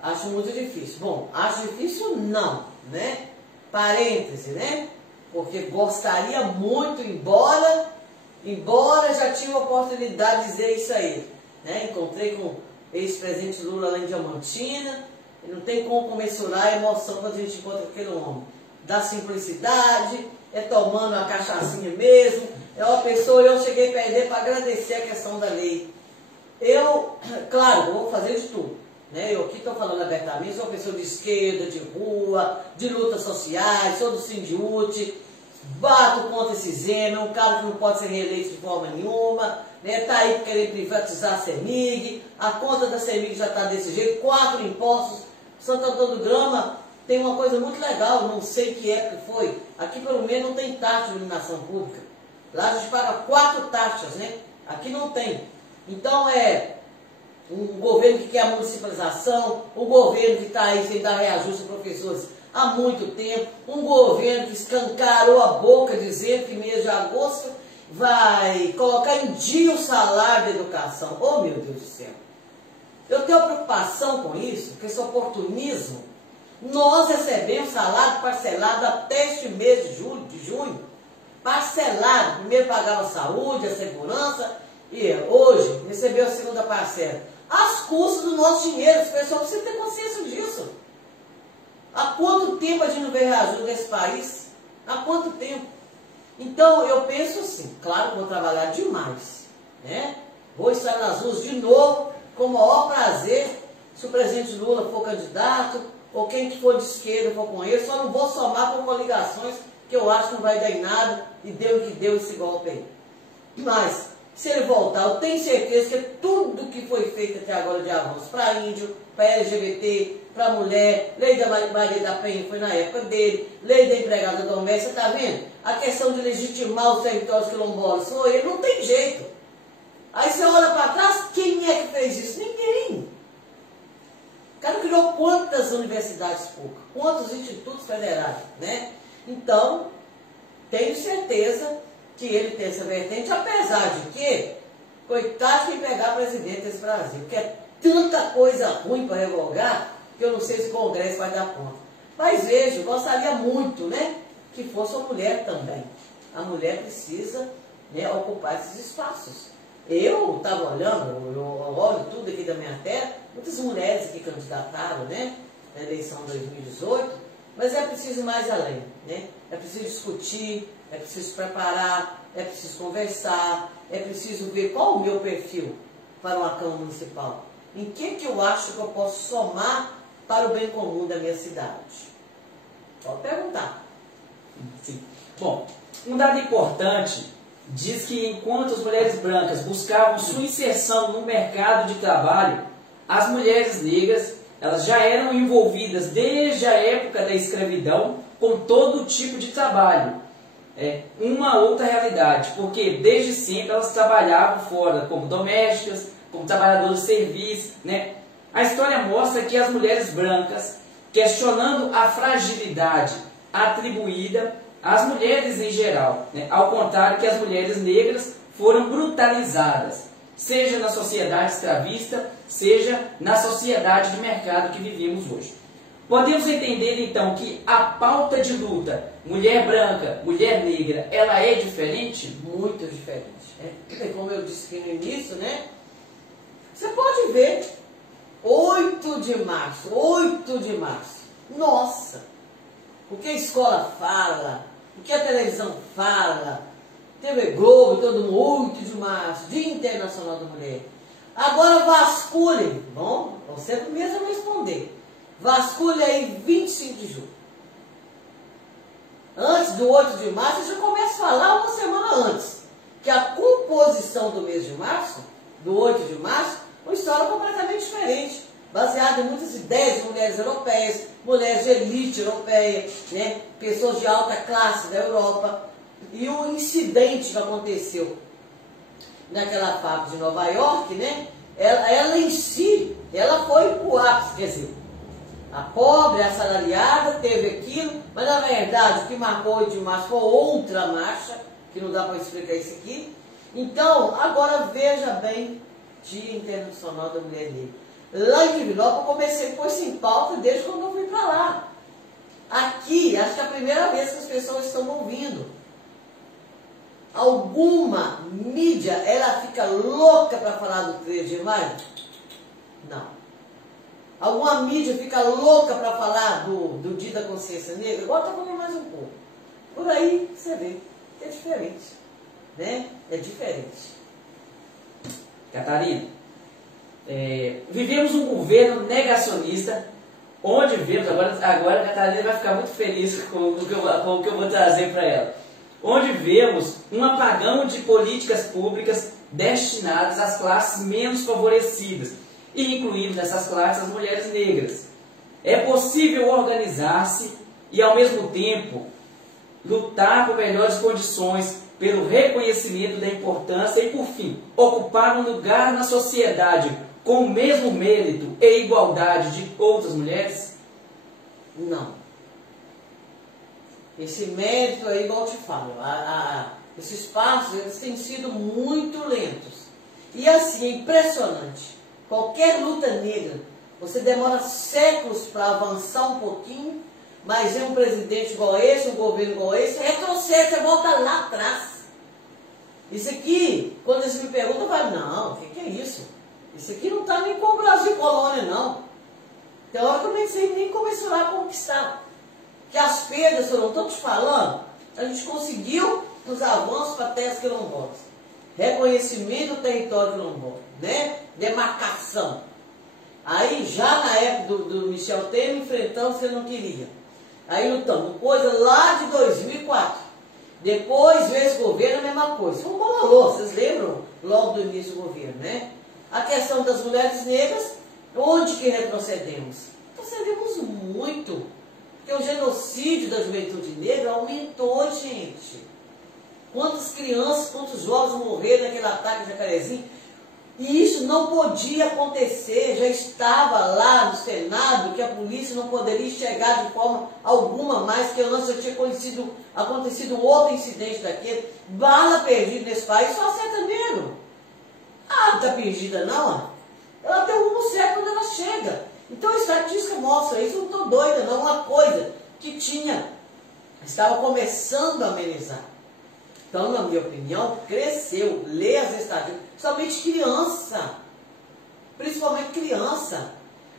Acho muito difícil. Bom, acho difícil não, né? Parêntese, né? Porque gostaria muito, embora já tive a oportunidade de dizer isso aí, né? Encontrei com o ex-presidente Lula lá em Diamantina, e não tem como mensurar a emoção quando a gente encontra aquele homem. Da simplicidade, tomando uma cachaçinha mesmo, uma pessoa, eu cheguei perto dele para agradecer a questão da lei. Eu, claro, vou fazer de tudo, né? Eu aqui estou falando abertamente, sou uma pessoa de esquerda, de rua, de lutas sociais, sou do Sindiúte, bato contra esse Zema, um cara que não pode ser reeleito de forma nenhuma, né? Tá aí querendo privatizar a CEMIG, a conta da CEMIG já está desse jeito, 4 impostos. Santo Antônio do Grama tem uma coisa muito legal, não sei que época foi, aqui pelo menos não tem taxa de iluminação pública, lá a gente paga 4 taxas, né? Aqui não tem. Então um governo que quer a municipalização, um governo que está aí sem dar reajuste aos professores há muito tempo, um governo que escancarou a boca dizendo que mês de agosto vai colocar em dia o salário da educação. Oh, meu Deus do céu! Eu tenho preocupação com isso, com esse oportunismo. Nós recebemos salário parcelado até este mês de junho, parcelado. Primeiro pagava a saúde, a segurança, e hoje recebeu a segunda parcela. Às custas do nosso dinheiro, as pessoas precisam ter consciência disso. Há quanto tempo a gente não vê reajuste nesse país? Há quanto tempo? Então eu penso assim, claro que vou trabalhar demais, né? Vou estar nas ruas de novo, com o maior prazer, se o presidente Lula for candidato, ou quem for de esquerda for com ele, só não vou somar com coligações, que eu acho que não vai dar em nada, e deu o que deu esse golpe aí. Mas Se ele voltar, eu tenho certeza que tudo que foi feito até agora de avanço para índio, para LGBT, para mulher, lei da Maria da Penha foi na época dele, lei da empregada doméstica, tá vendo? A questão de legitimar os territórios quilombolas, foi ele, não tem jeito. Aí você olha para trás, quem é que fez isso? Ninguém. O cara criou quantas universidades públicas, quantos institutos federais, né? Então, tenho certeza que ele tem essa vertente, apesar de que, coitado quem pegar presidente desse Brasil, que é tanta coisa ruim para revogar, que eu não sei se o Congresso vai dar conta. Mas veja, gostaria muito, né, que fosse uma mulher também. A mulher precisa, né, ocupar esses espaços. Eu estava olhando, eu olho tudo aqui da minha terra, muitas mulheres aqui candidataram, né, na eleição de 2018, mas é preciso ir mais além, né? É preciso discutir, é preciso preparar, é preciso conversar, é preciso ver qual o meu perfil para uma Câmara Municipal. Em que eu acho que eu posso somar para o bem comum da minha cidade? Pode perguntar. Sim. Bom, um dado importante diz que enquanto as mulheres brancas buscavam sua inserção no mercado de trabalho, as mulheres negras elas já eram envolvidas desde a época da escravidão com todo tipo de trabalho. Uma outra realidade, porque desde sempre elas trabalhavam fora como domésticas, como trabalhadoras de serviço, né? A história mostra que as mulheres brancas, questionando a fragilidade atribuída às mulheres em geral, né? Ao contrário que as mulheres negras foram brutalizadas, seja na sociedade escravista, seja na sociedade de mercado que vivemos hoje. Podemos entender então que a pauta de luta, mulher branca, mulher negra, ela é diferente? Muito diferente. Como eu disse aqui no início, né? Você pode ver, 8 de março, nossa, o que a escola fala, o que a televisão fala, TV Globo, todo mundo, 8 de março, Dia Internacional da Mulher. Agora vasculhe, bom, você mesmo vai responder, vasculhe aí 25 de julho. Antes do 8 de março, eu já começo a falar uma semana antes, que a composição do mês de março, do 8 de março, uma história completamente diferente, baseada em muitas ideias de mulheres europeias, mulheres de elite europeia, né, pessoas de alta classe da Europa. E o incidente que aconteceu naquela fábrica de Nova York, né, ela em si, ela foi o ápice, quer dizer, a pobre, a assalariada, teve aquilo, mas na verdade o que marcou 8 de março foi outra marcha, que não dá para explicar isso aqui. Então, agora veja bem, Dia Internacional da Mulher Negra. Lá em Divinópolis eu comecei a pôr isso em pauta desde quando eu fui para lá. Aqui, acho que é a primeira vez que as pessoas estão ouvindo. Alguma mídia, ela fica louca para falar do 3 de maio? Não. Alguma mídia fica louca para falar do Dia da Consciência Negra? Agora está falando mais um pouco. Por aí você vê que é diferente, né? É diferente. Catarina, vivemos um governo negacionista, onde vemos, agora a Catarina vai ficar muito feliz com o que eu vou trazer para ela, onde vemos um apagão de políticas públicas destinadas às classes menos favorecidas, e incluindo nessas classes as mulheres negras. É possível organizar-se e, ao mesmo tempo, lutar por melhores condições, pelo reconhecimento da importância e, por fim, ocupar um lugar na sociedade com o mesmo mérito e igualdade de outras mulheres? Não. Esse mérito aí, igual eu te falo, esses passos eles têm sido muito lentos. E assim, é impressionante. Qualquer luta negra, você demora séculos para avançar um pouquinho, mas é um presidente igual esse, um governo igual esse, retrocede, você volta lá atrás. Isso aqui, quando eles me perguntam, eu falo, não, o que é isso? Isso aqui não está nem com o Brasil colônia, não. Tem hora que eu pensei nem começou a conquistar. Que as perdas, eu não estou te falando, a gente conseguiu os avanços para terras quilombolas. Reconhecimento do território quilombola, né? Demarcação. Aí, já na época do Michel Temer, enfrentamos que ele não queria. Aí lutamos, coisa lá de 2004. Depois veio esse governo, a mesma coisa. Foi um bololô, vocês lembram? logo do início do governo, né? A questão das mulheres negras, onde que retrocedemos? Retrocedemos muito, porque o genocídio da juventude negra aumentou, gente. Quantas crianças, quantos jovens morreram naquele ataque de Jacarezinho? E isso não podia acontecer, já estava lá no Senado que a polícia não poderia chegar de forma alguma mais, que antes já tinha acontecido um outro incidente daquele. Bala perdida nesse país, só acerta negro. Ah, não está perdida não. Ela tem um rumo certo quando ela chega. Então a estatística mostra isso, eu não estou doida não, uma coisa que estava começando a amenizar. Então, na minha opinião, cresceu, lê as estatísticas, somente criança, principalmente criança,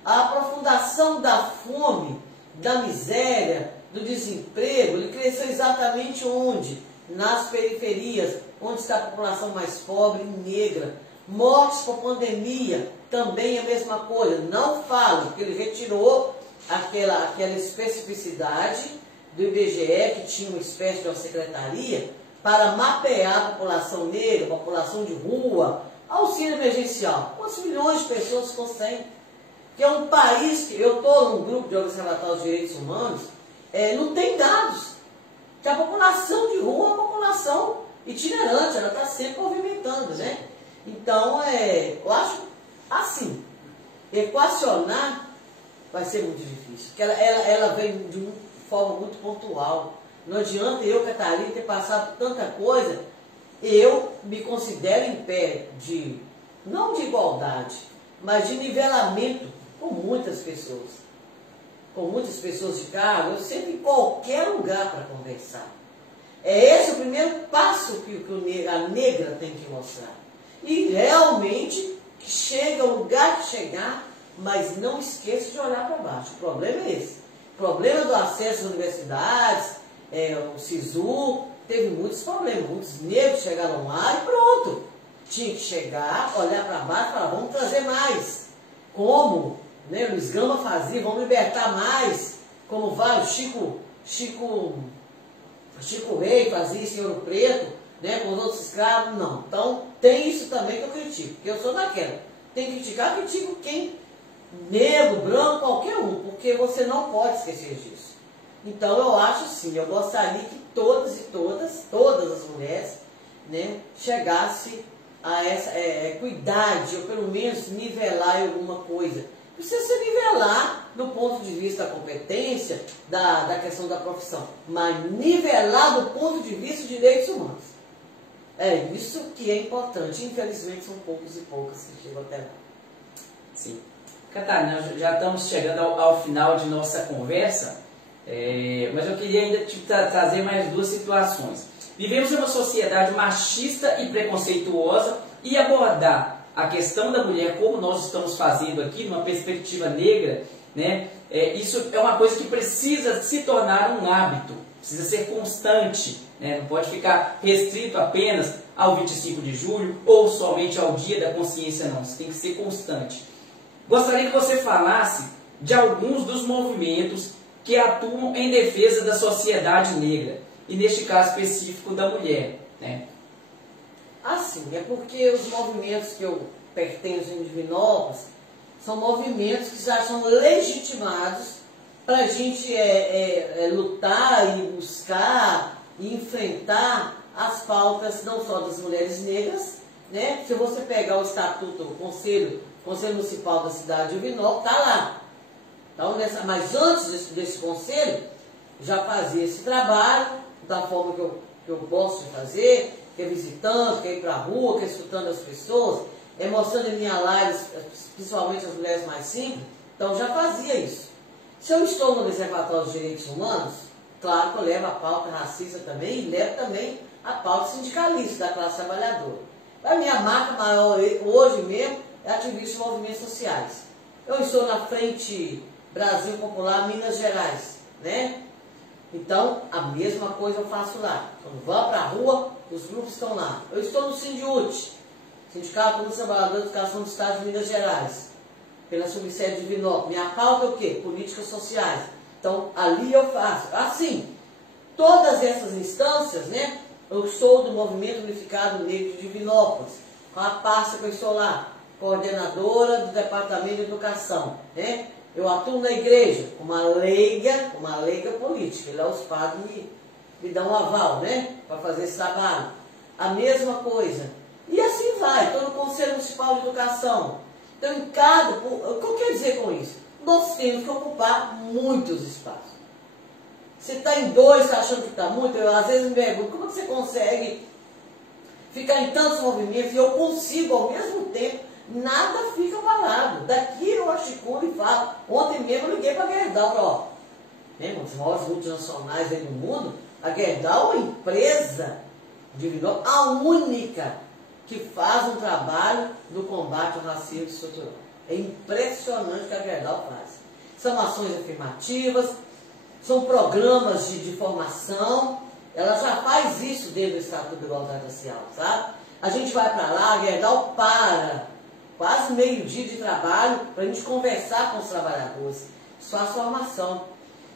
a aprofundação da fome, da miséria, do desemprego, ele cresceu exatamente onde? Nas periferias, onde está a população mais pobre e negra. Mortes por pandemia, também a mesma coisa, não falo, porque ele retirou aquela especificidade do IBGE, que tinha uma espécie de uma secretaria, para mapear a população negra, a população de rua, auxílio emergencial. Quantos milhões de pessoas ficou sem? Que é um país que, eu estou num grupo de observatório dos direitos humanos, não tem dados. Que a população de rua é uma população itinerante, ela está sempre movimentando, né? Então, eu acho assim, equacionar vai ser muito difícil, porque ela vem de uma forma muito pontual. Não adianta eu, Catarina, ter passado tanta coisa. Eu me considero em pé de, não de igualdade, mas de nivelamento com muitas pessoas. Com muitas pessoas de cargo, eu sempre em qualquer lugar para conversar. Esse o primeiro passo que a negra tem que mostrar. E realmente chega ao lugar que chegar, mas não esqueça de olhar para baixo. O problema é esse. O problema do acesso às universidades, o SISU, teve muitos problemas, muitos negros chegaram lá e pronto. Tinha que chegar, olhar para baixo e falar, vamos trazer mais. Como, né, Luiz Gama fazia, vamos libertar mais. Como vai o Chico Rei fazia isso em Ouro Preto, né, com os outros escravos, não. Então, tem isso também que eu critico, porque eu sou daquela. Tem que criticar, critico quem, negro, branco, qualquer um, porque você não pode esquecer disso. Então, eu acho sim, eu gostaria que todas as mulheres, né, chegassem a essa equidade, ou pelo menos nivelar em alguma coisa. Precisa se nivelar do ponto de vista da competência, da questão da profissão, mas nivelar do ponto de vista de direitos humanos. É isso que é importante. Infelizmente, são poucos e poucas que chegam até lá. Sim. Catarina, já estamos chegando ao final de nossa conversa. Mas eu queria ainda trazer mais duas situações. Vivemos em uma sociedade machista e preconceituosa, e abordar a questão da mulher como nós estamos fazendo aqui, numa perspectiva negra, né, isso é uma coisa que precisa se tornar um hábito, precisa ser constante, né, não pode ficar restrito apenas ao 25 de julho ou somente ao Dia da Consciência, não, isso tem que ser constante. Gostaria que você falasse de alguns dos movimentos que atuam em defesa da sociedade negra, e neste caso específico da mulher, né? Assim, é porque os movimentos que eu pertenço em Divinópolis são movimentos que já são legitimados para a gente lutar e buscar e enfrentar as pautas não só das mulheres negras, né? Se você pegar o estatuto do Conselho Municipal da cidade de Divinópolis, está lá. Então, mas antes desse conselho, já fazia esse trabalho da forma que eu gosto de fazer, que é visitando, que é ir para a rua, que é escutando as pessoas, mostrando em minha live, principalmente as mulheres mais simples. Então, já fazia isso. Se eu estou no Observatório dos Direitos Humanos, claro que eu levo a pauta racista também, e levo também a pauta sindicalista da classe trabalhadora. A minha marca maior hoje mesmo é ativista de movimentos sociais. Eu estou na Frente Brasil Popular Minas Gerais, né? Então, a mesma coisa eu faço lá. Quando vou para a rua, os grupos estão lá. Eu estou no Sindiúte, Sindicato dos Trabalhadores de Educação do Estado de Minas Gerais, pela subsede de Divinópolis. Minha pauta é o quê? Políticas sociais. Então, ali eu faço. Assim, todas essas instâncias, né? Eu sou do Movimento Unificado Negro de Divinópolis. Qual a pasta que eu estou lá? Coordenadora do Departamento de Educação, né? Eu atuo na igreja, uma leiga política. E lá os padres me dão um aval, né? Para fazer esse trabalho. A mesma coisa. E assim vai. Estou no Conselho Municipal de Educação. Então, em cada... O que eu quero dizer com isso? Nós temos que ocupar muitos espaços. Você está em 2, está achando que está muito? Eu às vezes me pergunto, como você consegue ficar em tantos movimentos? E eu consigo, ao mesmo tempo, nada fica parado. Daqui eu articulo e falo. Ontem mesmo eu liguei para a Gerdau, ó, né, uma das maiores multinacionais aí do mundo. A Gerdau é uma empresa individual, a única que faz um trabalho no combate ao racismo estrutural. É impressionante o que a Gerdau faz. São ações afirmativas, são programas de formação. Ela já faz isso dentro do Estatuto da Igualdade Racial, sabe? A gente vai para lá, a Gerdau para quase meio-dia de trabalho para a gente conversar com os trabalhadores. Isso faz formação.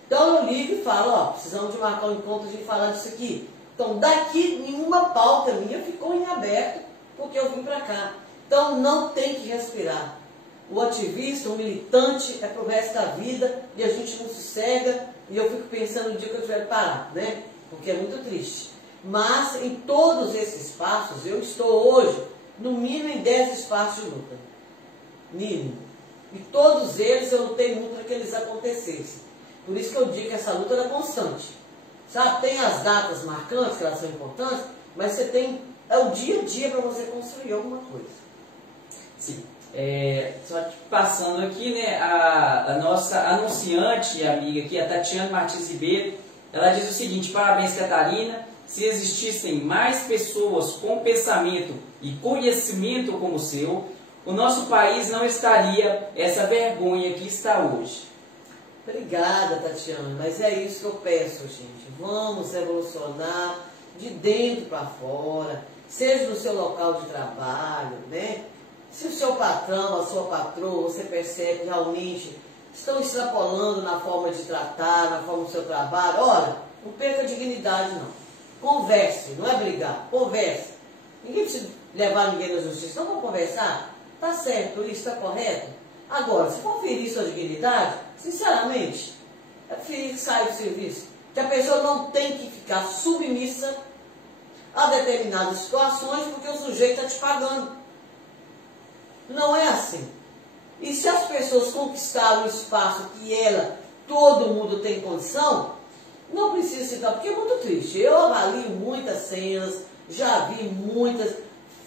Então eu ligo e falo, ó, precisamos de marcar um encontro de falar disso aqui. Então daqui nenhuma pauta minha ficou em aberto porque eu vim para cá. Então não tem que respirar. O ativista, o militante é pro resto da vida e a gente não sossega. E eu fico pensando no dia que eu tiver que parar, né? Porque é muito triste. Mas em todos esses espaços, eu estou hoje, no mínimo em 10 espaços de luta. Mínimo. E todos eles eu lutei muito para que eles acontecessem. Por isso que eu digo que essa luta é constante. Sabe, tem as datas marcantes, que elas são importantes, mas você tem, é o dia a dia para você construir alguma coisa. Sim. Só passando aqui, né, a nossa anunciante e amiga aqui, a Tatiana Martins Ribeiro, ela diz o seguinte: parabéns, Catarina, se existissem mais pessoas com pensamento e conhecimento como o seu, o nosso país não estaria essa vergonha que está hoje. Obrigada, Tatiana, mas é isso que eu peço, gente. Vamos revolucionar de dentro para fora, seja no seu local de trabalho, né? Se o seu patrão, a sua patroa, você percebe realmente estão extrapolando na forma de tratar, na forma do seu trabalho, olha, não perca a dignidade não. Converse, não é brigar, converse. Ninguém precisa levar ninguém na justiça, não vamos conversar? Tá certo isso, tá correto? Agora, se for ferir sua dignidade, sinceramente, é preferir que saia do serviço. Que a pessoa não tem que ficar submissa a determinadas situações porque o sujeito está te pagando. Não é assim. E se as pessoas conquistaram o espaço que todo mundo tem condição, não precisa citar, porque é muito triste. Eu avalio muitas cenas, já vi muitas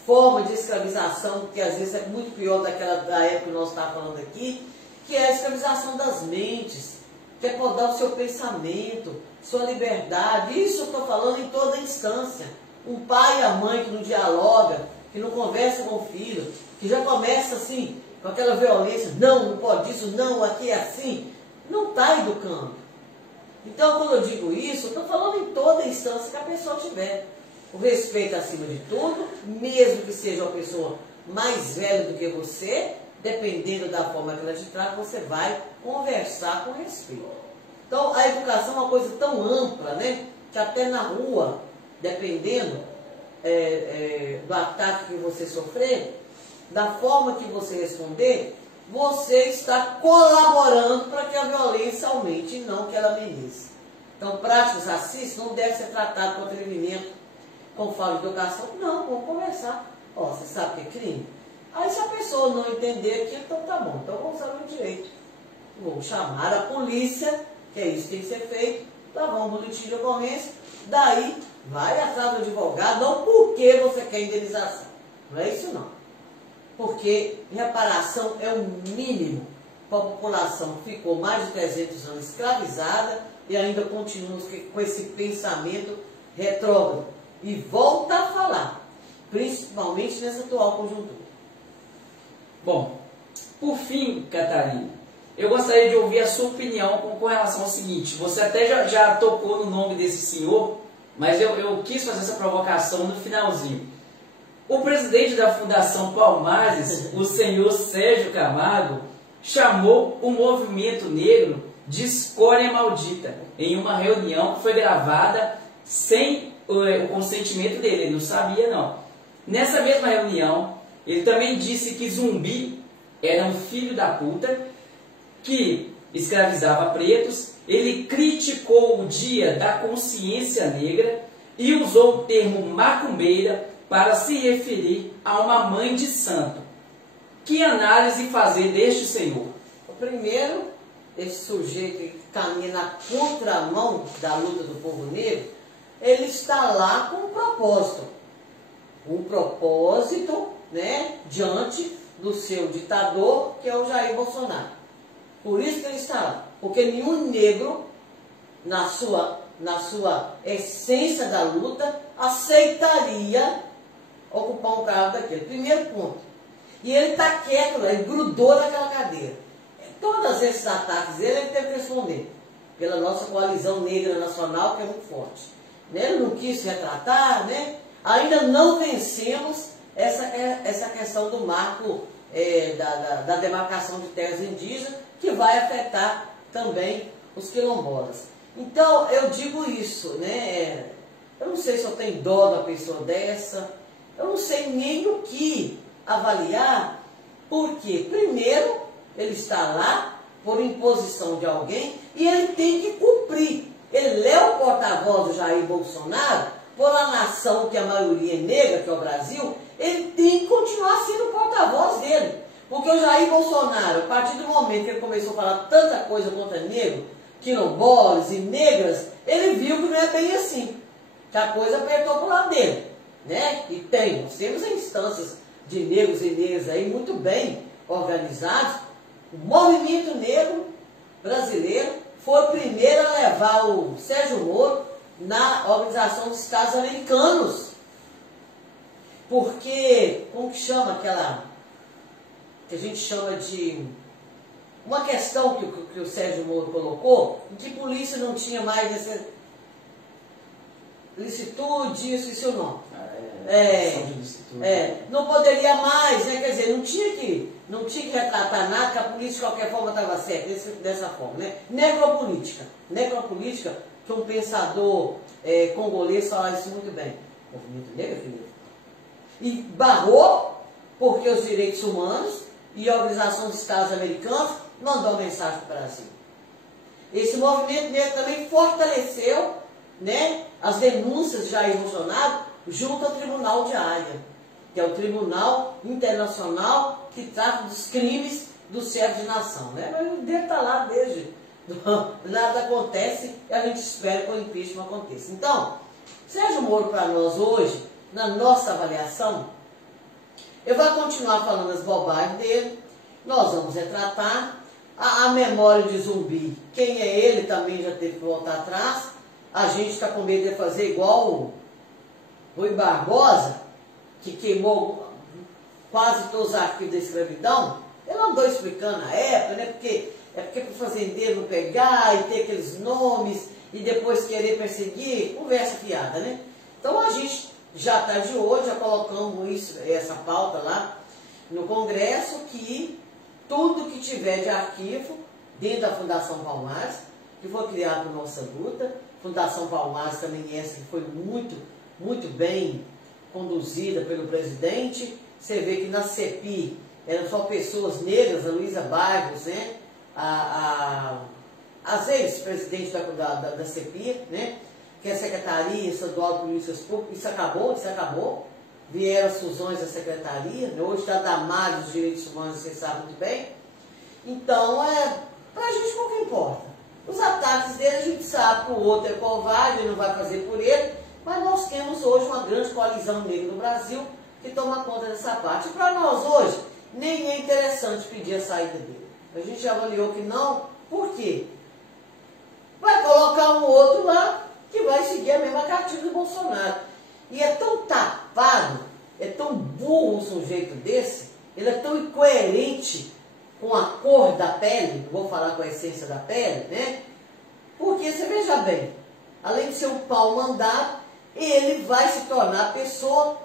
formas de escravização, que às vezes é muito pior da época que nós estávamos falando aqui, que é a escravização das mentes, que é podar o seu pensamento, sua liberdade. Isso eu estou falando em toda instância. Um pai e a mãe que não dialoga, que não conversa com o filho, que já começa assim, com aquela violência, não pode isso, não, aqui é assim, não está educando. Então, quando eu digo isso, eu estou falando em toda instância que a pessoa tiver. O respeito acima de tudo, mesmo que seja uma pessoa mais velha do que você, dependendo da forma que ela te trata, você vai conversar com respeito. Então, a educação é uma coisa tão ampla, né, que até na rua, dependendo do ataque que você sofrer, da forma que você responder, você está colaborando para que a violência aumente e não que ela amenize. Então, práticas racistas não devem ser tratadas com atrevimento, com falta de educação. Não, vamos conversar. Ó, você sabe que é crime? Aí, se a pessoa não entender aquilo, então tá bom, então vamos saber o direito. Vamos chamar a polícia, que é isso que tem que ser feito, lavar um boletim de ocorrência, daí vai atrás do advogado, não porque você quer indenização. Não é isso não. Porque reparação é o mínimo. A população ficou mais de 300 anos escravizada e ainda continua com esse pensamento retrógrado. E volta a falar, principalmente nessa atual conjuntura. Bom, por fim, Catarina, eu gostaria de ouvir a sua opinião com relação ao seguinte. Você até já tocou no nome desse senhor, mas eu quis fazer essa provocação no finalzinho. O presidente da Fundação Palmares, o senhor Sérgio Camargo, chamou o movimento negro de escória maldita em uma reunião que foi gravada sem o consentimento dele, ele não sabia não. Nessa mesma reunião, Ele também disse que Zumbi era um filho da puta, que escravizava pretos. Ele criticou o Dia da Consciência Negra e usou o termo macumbeira para se referir a uma mãe de santo. Que análise fazer deste senhor? Primeiro, esse sujeito que caminha na contramão da luta do povo negro, ele está lá com um propósito, né, diante do seu ditador, que é o Jair Bolsonaro. Por isso que ele está lá, porque nenhum negro, na sua essência da luta, aceitaria ocupar um cargo daquele. Primeiro ponto. E ele está quieto lá, ele grudou naquela cadeira. Todos esses ataques dele, ele teve que responder pela nossa coalizão negra nacional, que é muito forte. Né? Ele não quis se retratar, né? Ainda não vencemos essa questão do marco da demarcação de terras indígenas, que vai afetar também os quilombolas. Então, eu digo isso, né? Eu não sei se eu tenho dó da pessoa dessa, eu não sei nem o que avaliar, porque, primeiro, ele está lá por imposição de alguém e ele tem que cumprir. Ele é o porta-voz do Jair Bolsonaro, por uma nação que a maioria é negra, que é o Brasil, ele tem que continuar sendo o porta-voz dele. Porque o Jair Bolsonaro, a partir do momento que ele começou a falar tanta coisa contra negro, quilombolas e negras, ele viu que não é bem assim, que a coisa apertou para o lado dele. Né? E nós temos instâncias de negros e negras aí muito bem organizados. O movimento negro brasileiro foi o primeiro a levar o Sérgio Moro na Organização dos Estados Americanos. Porque, como que chama aquela, que a gente chama de, uma questão que o Sérgio Moro colocou, que polícia não tinha mais essa licitude, isso e seu nome. Não poderia mais, né? Quer dizer, não tinha que retratar nada, que a polícia de qualquer forma estava certa, dessa forma, né? Necropolítica, que um pensador congolês fala isso muito bem. Movimento negro, filho. E barrou, porque os direitos humanos e a Organização dos Estados Americanos mandou uma mensagem para o Brasil. Esse movimento negro também fortaleceu, né, as denúncias de Jair Bolsonaro junto ao Tribunal de Haia, que é o Tribunal Internacional que trata dos crimes do chefe de nação. Né? Mas o dele está lá desde. Nada acontece e a gente espera que o impeachment aconteça. Então, Sérgio Moro para nós hoje, na nossa avaliação, eu vou continuar falando as bobagens dele, nós vamos retratar a memória de Zumbi. Quem é ele também já teve que voltar atrás. A gente está com medo de fazer igual o Rui Barbosa, que queimou quase todos os arquivos da escravidão. Ele andou explicando na época, né? Porque para o fazendeiro não pegar e ter aqueles nomes e depois querer perseguir, conversa fiada, né? Então a gente já está de olho, já colocamos essa pauta lá no Congresso, que tudo que tiver de arquivo dentro da Fundação Palmares, que foi criada por nossa luta, Fundação Palmares também essa que foi muito, muito bem conduzida pelo presidente. Você vê que na CEPI eram só pessoas negras, a Luísa Barros, né? As ex-presidentes da CEPI, né? Que é a Secretaria Estadual de Políticas Públicas, isso acabou. Vieram as fusões da Secretaria, né? Hoje está Damares dos Direitos Humanos, você sabe muito bem. Então, para a gente pouco importa. Os ataques dele, a gente sabe que o outro é covarde, ele não vai fazer por ele, mas nós temos hoje uma grande coalizão negra no Brasil que toma conta dessa parte. E para nós hoje, nem é interessante pedir a saída dele. A gente já avaliou que não. Por quê? Vai colocar um outro lá que vai seguir a mesma cartilha do Bolsonaro. E é tão tapado, é tão burro um sujeito desse, ele é tão incoerente com a cor da pele, vou falar com a essência da pele, né? Porque, você veja bem, além de ser um pau mandado, ele vai se tornar a pessoa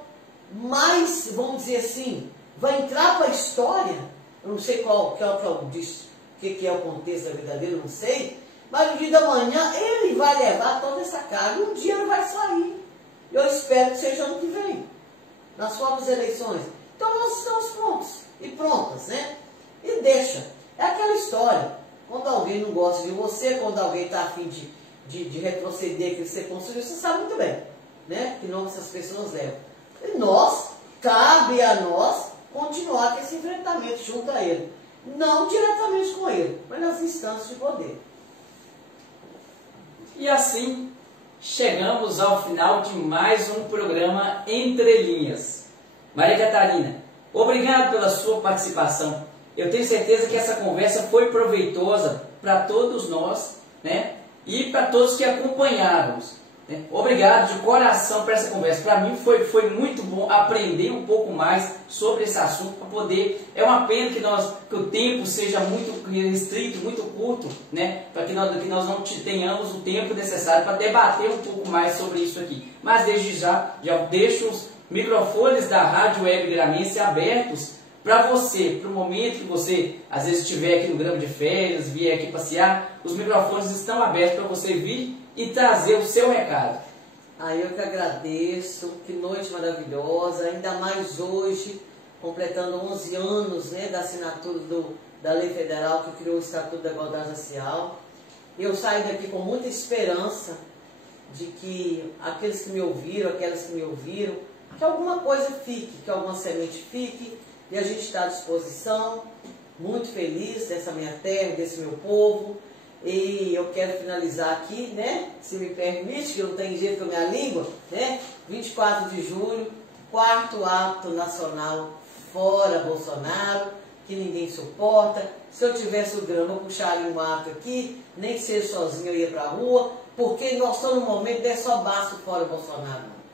mais, vamos dizer assim, vai entrar para a história. Eu não sei qual que é o contexto da vida dele, eu não sei, mas no dia da manhã ele vai levar toda essa carga e um dia ele vai sair. Eu espero que seja ano que vem, nas próximas eleições. Então nós estamos prontos e prontas, né? E deixa. É aquela história. Quando alguém não gosta de você, quando alguém está a fim de retroceder que você construiu, você sabe muito bem, né? Que não essas pessoas levam. E nós, cabe a nós continuar com esse enfrentamento junto a ele. Não diretamente com ele, mas nas instâncias de poder. E assim, chegamos ao final de mais um programa Entre Linhas. Maria Catarina, obrigado pela sua participação. Eu tenho certeza que essa conversa foi proveitosa para todos nós, né? E para todos que acompanhávamos. Né? Obrigado de coração por essa conversa. Para mim foi muito bom aprender um pouco mais sobre esse assunto para poder. É uma pena que o tempo seja muito restrito, muito curto, né? Para que nós não tenhamos o tempo necessário para debater um pouco mais sobre isso aqui. Mas desde já deixo os microfones da Rádio Web Gramense abertos para você, para o momento que você às vezes estiver aqui no Grama de Férias, vier aqui passear, os microfones estão abertos para você vir e trazer o seu recado. Eu que agradeço, que noite maravilhosa, ainda mais hoje, completando 11 anos, né, da assinatura da Lei Federal que criou o Estatuto da Igualdade Racial. Eu saio daqui com muita esperança de que aqueles que me ouviram, aquelas que me ouviram, que alguma coisa fique, que alguma semente fique, e a gente está à disposição, muito feliz dessa minha terra, desse meu povo. E eu quero finalizar aqui, né, se me permite, que eu não tenho jeito com a minha língua, né, 24 de julho, 4º ato nacional fora Bolsonaro, que ninguém suporta. Se eu tivesse o grama, eu puxaria um ato aqui, nem que seja sozinho eu ia para a rua, porque nós estamos num momento que não é só basta fora Bolsonaro, não.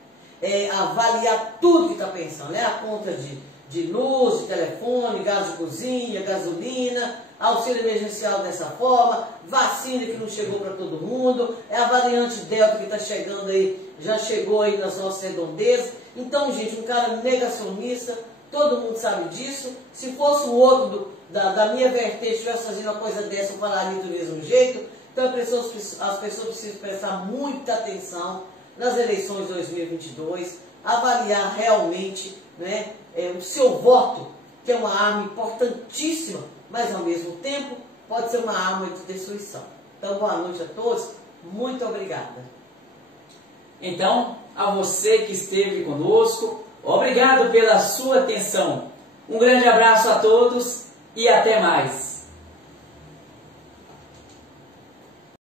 É avaliar tudo que está pensando, né, a conta de luz, de telefone, gás de cozinha, gasolina, auxílio emergencial dessa forma, vacina que não chegou para todo mundo, é a variante Delta que está chegando aí, já chegou aí nas nossas redondezas. Então, gente, um cara negacionista, todo mundo sabe disso. Se fosse o outro da minha vertente estivesse fazendo uma coisa dessa, eu falaria do mesmo jeito. Então, as pessoas precisam prestar muita atenção nas eleições de 2022, avaliar realmente, né, o seu voto, que é uma arma importantíssima, mas ao mesmo tempo pode ser uma arma de destruição. Então, boa noite a todos, muito obrigada. Então, a você que esteve conosco, obrigado pela sua atenção. Um grande abraço a todos e até mais.